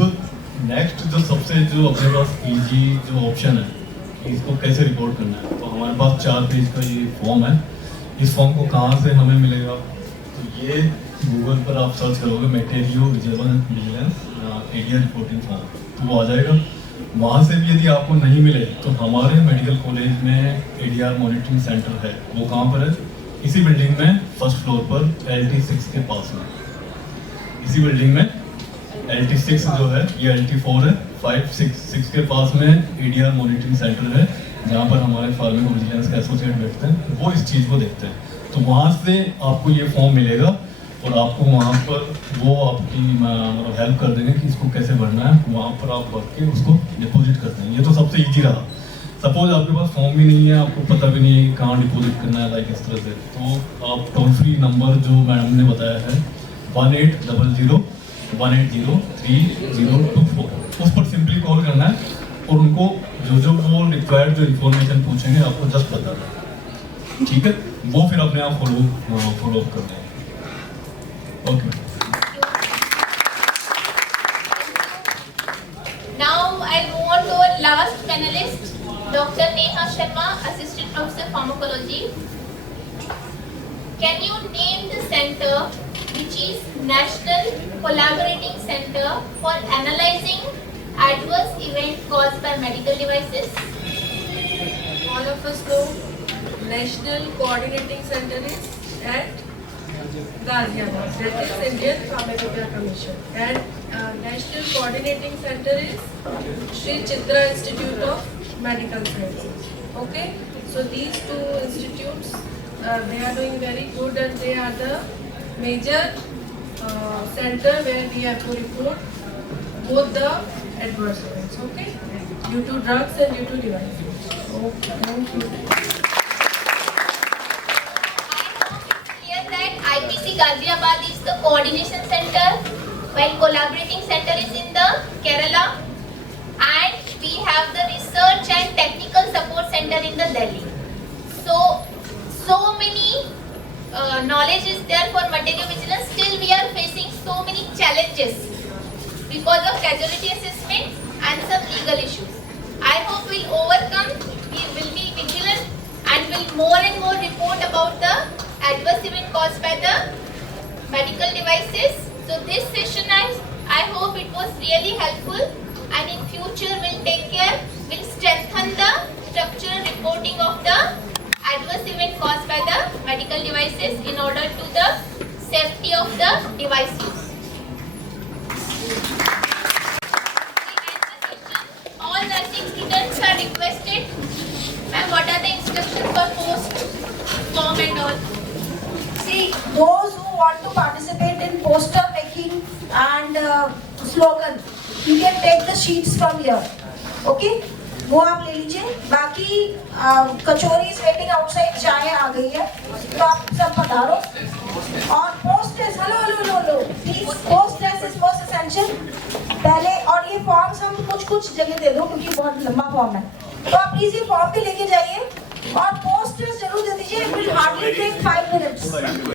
नेक्स्ट जो सबसे जो अपने पास इजी जो ऑप्शन है कि इसको कैसे रिपोर्ट करना है, तो हमारे पास 4 पेज का ये फॉर्म है। इस फॉर्म को कहाँ से हमें मिलेगा, तो ये गूगल पर आप सर्च करोगे मटेरियो विजिलेंस एरिया रिपोर्टिंग फॉर्म, तो वो आ जाएगा। वहाँ से भी यदि आपको नहीं मिले तो हमारे मेडिकल कॉलेज में एडीआर मॉनिटरिंग सेंटर है। वो कहाँ पर है, इसी बिल्डिंग में फर्स्ट फ्लोर पर LT6 के पास में। इसी बिल्डिंग में LT6 जो है ये LT4 है, 5, 6 के पास में एडीआर मॉनिटरिंग सेंटर है, जहाँ पर हमारे फार्मिंग विजिलेंस के एसोसिएट बैठते हैं, वो इस चीज़ को देखते हैं। तो वहाँ से आपको ये फॉर्म मिलेगा और आपको वहाँ पर वो आपकी मतलब हेल्प कर देंगे कि इसको कैसे भरना है। वहाँ पर आप भर के उसको डिपॉजिट करते हैं। ये तो सबसे ईजी रहा। सपोज आपके पास फॉर्म भी नहीं है, आपको पता भी नहीं है कि कहाँ डिपॉजिट करना है, लाइक इस तरह से, तो आप टोल फ्री नंबर जो मैडम ने बताया है 1800 180 3024, उस पर सिंपली कॉल करना है और उनको जो वो रिक्वायर्ड जो इन्फॉर्मेशन पूछेंगे आपको जस्ट बताना है, ठीक है। वो फिर अपने आप फॉलो अप करना है। Okay. Now I'll move on to our last panelist, Dr. Neha Sharma, Assistant Professor Pharmacology. Can you name the center which is National Collaborating Center for Analyzing Adverse Event Caused by Medical Devices? All of us know National Coordinating Center is at Ghaziabad, that is Indian Pharmacopeia Commission, and National Coordinating Center is Sri Chitra Institute of Medical Sciences. Okay, so these two institutes, they are doing very good, and they are the major center where we have to report both the adverse events, okay, due to drugs and due to devices. Okay, thank you. IPC Ghaziabad is the coordination center, while collaborating center is in the Kerala, and we have the research and technical support center in the Delhi. So many knowledge is there for material vigilance. Still we are facing so many challenges because of casualty assessment and some legal issues. I hope we'll overcome. We will be vigilant and will more and more report about the adverse event caused by the medical devices. So this session, I hope it was really helpful, and in future we'll take care, we'll strengthen the structural reporting of the adverse event caused by the medical devices in order to the safety of the device use. All nursing students are requested. Ma'am, what are the instructions for post form and all? See, those who want to participate in poster making and slogan, you can take the sheets from here. Okay? वो आप ले लीजिए। बाकी कचौरी is waiting outside, चाय आ गई है, तो आप सब पधारो। और post test, hello please, post test is most essential पहले। और ये फॉर्म्स हम कुछ जगह दे दो क्योंकि बहुत लंबा फॉर्म है, तो आप प्लीज ये फॉर्म भी लेके जाइए और पोस्ट टेस्ट जरूर दे दीजिए। It will hardly take 5 minutes.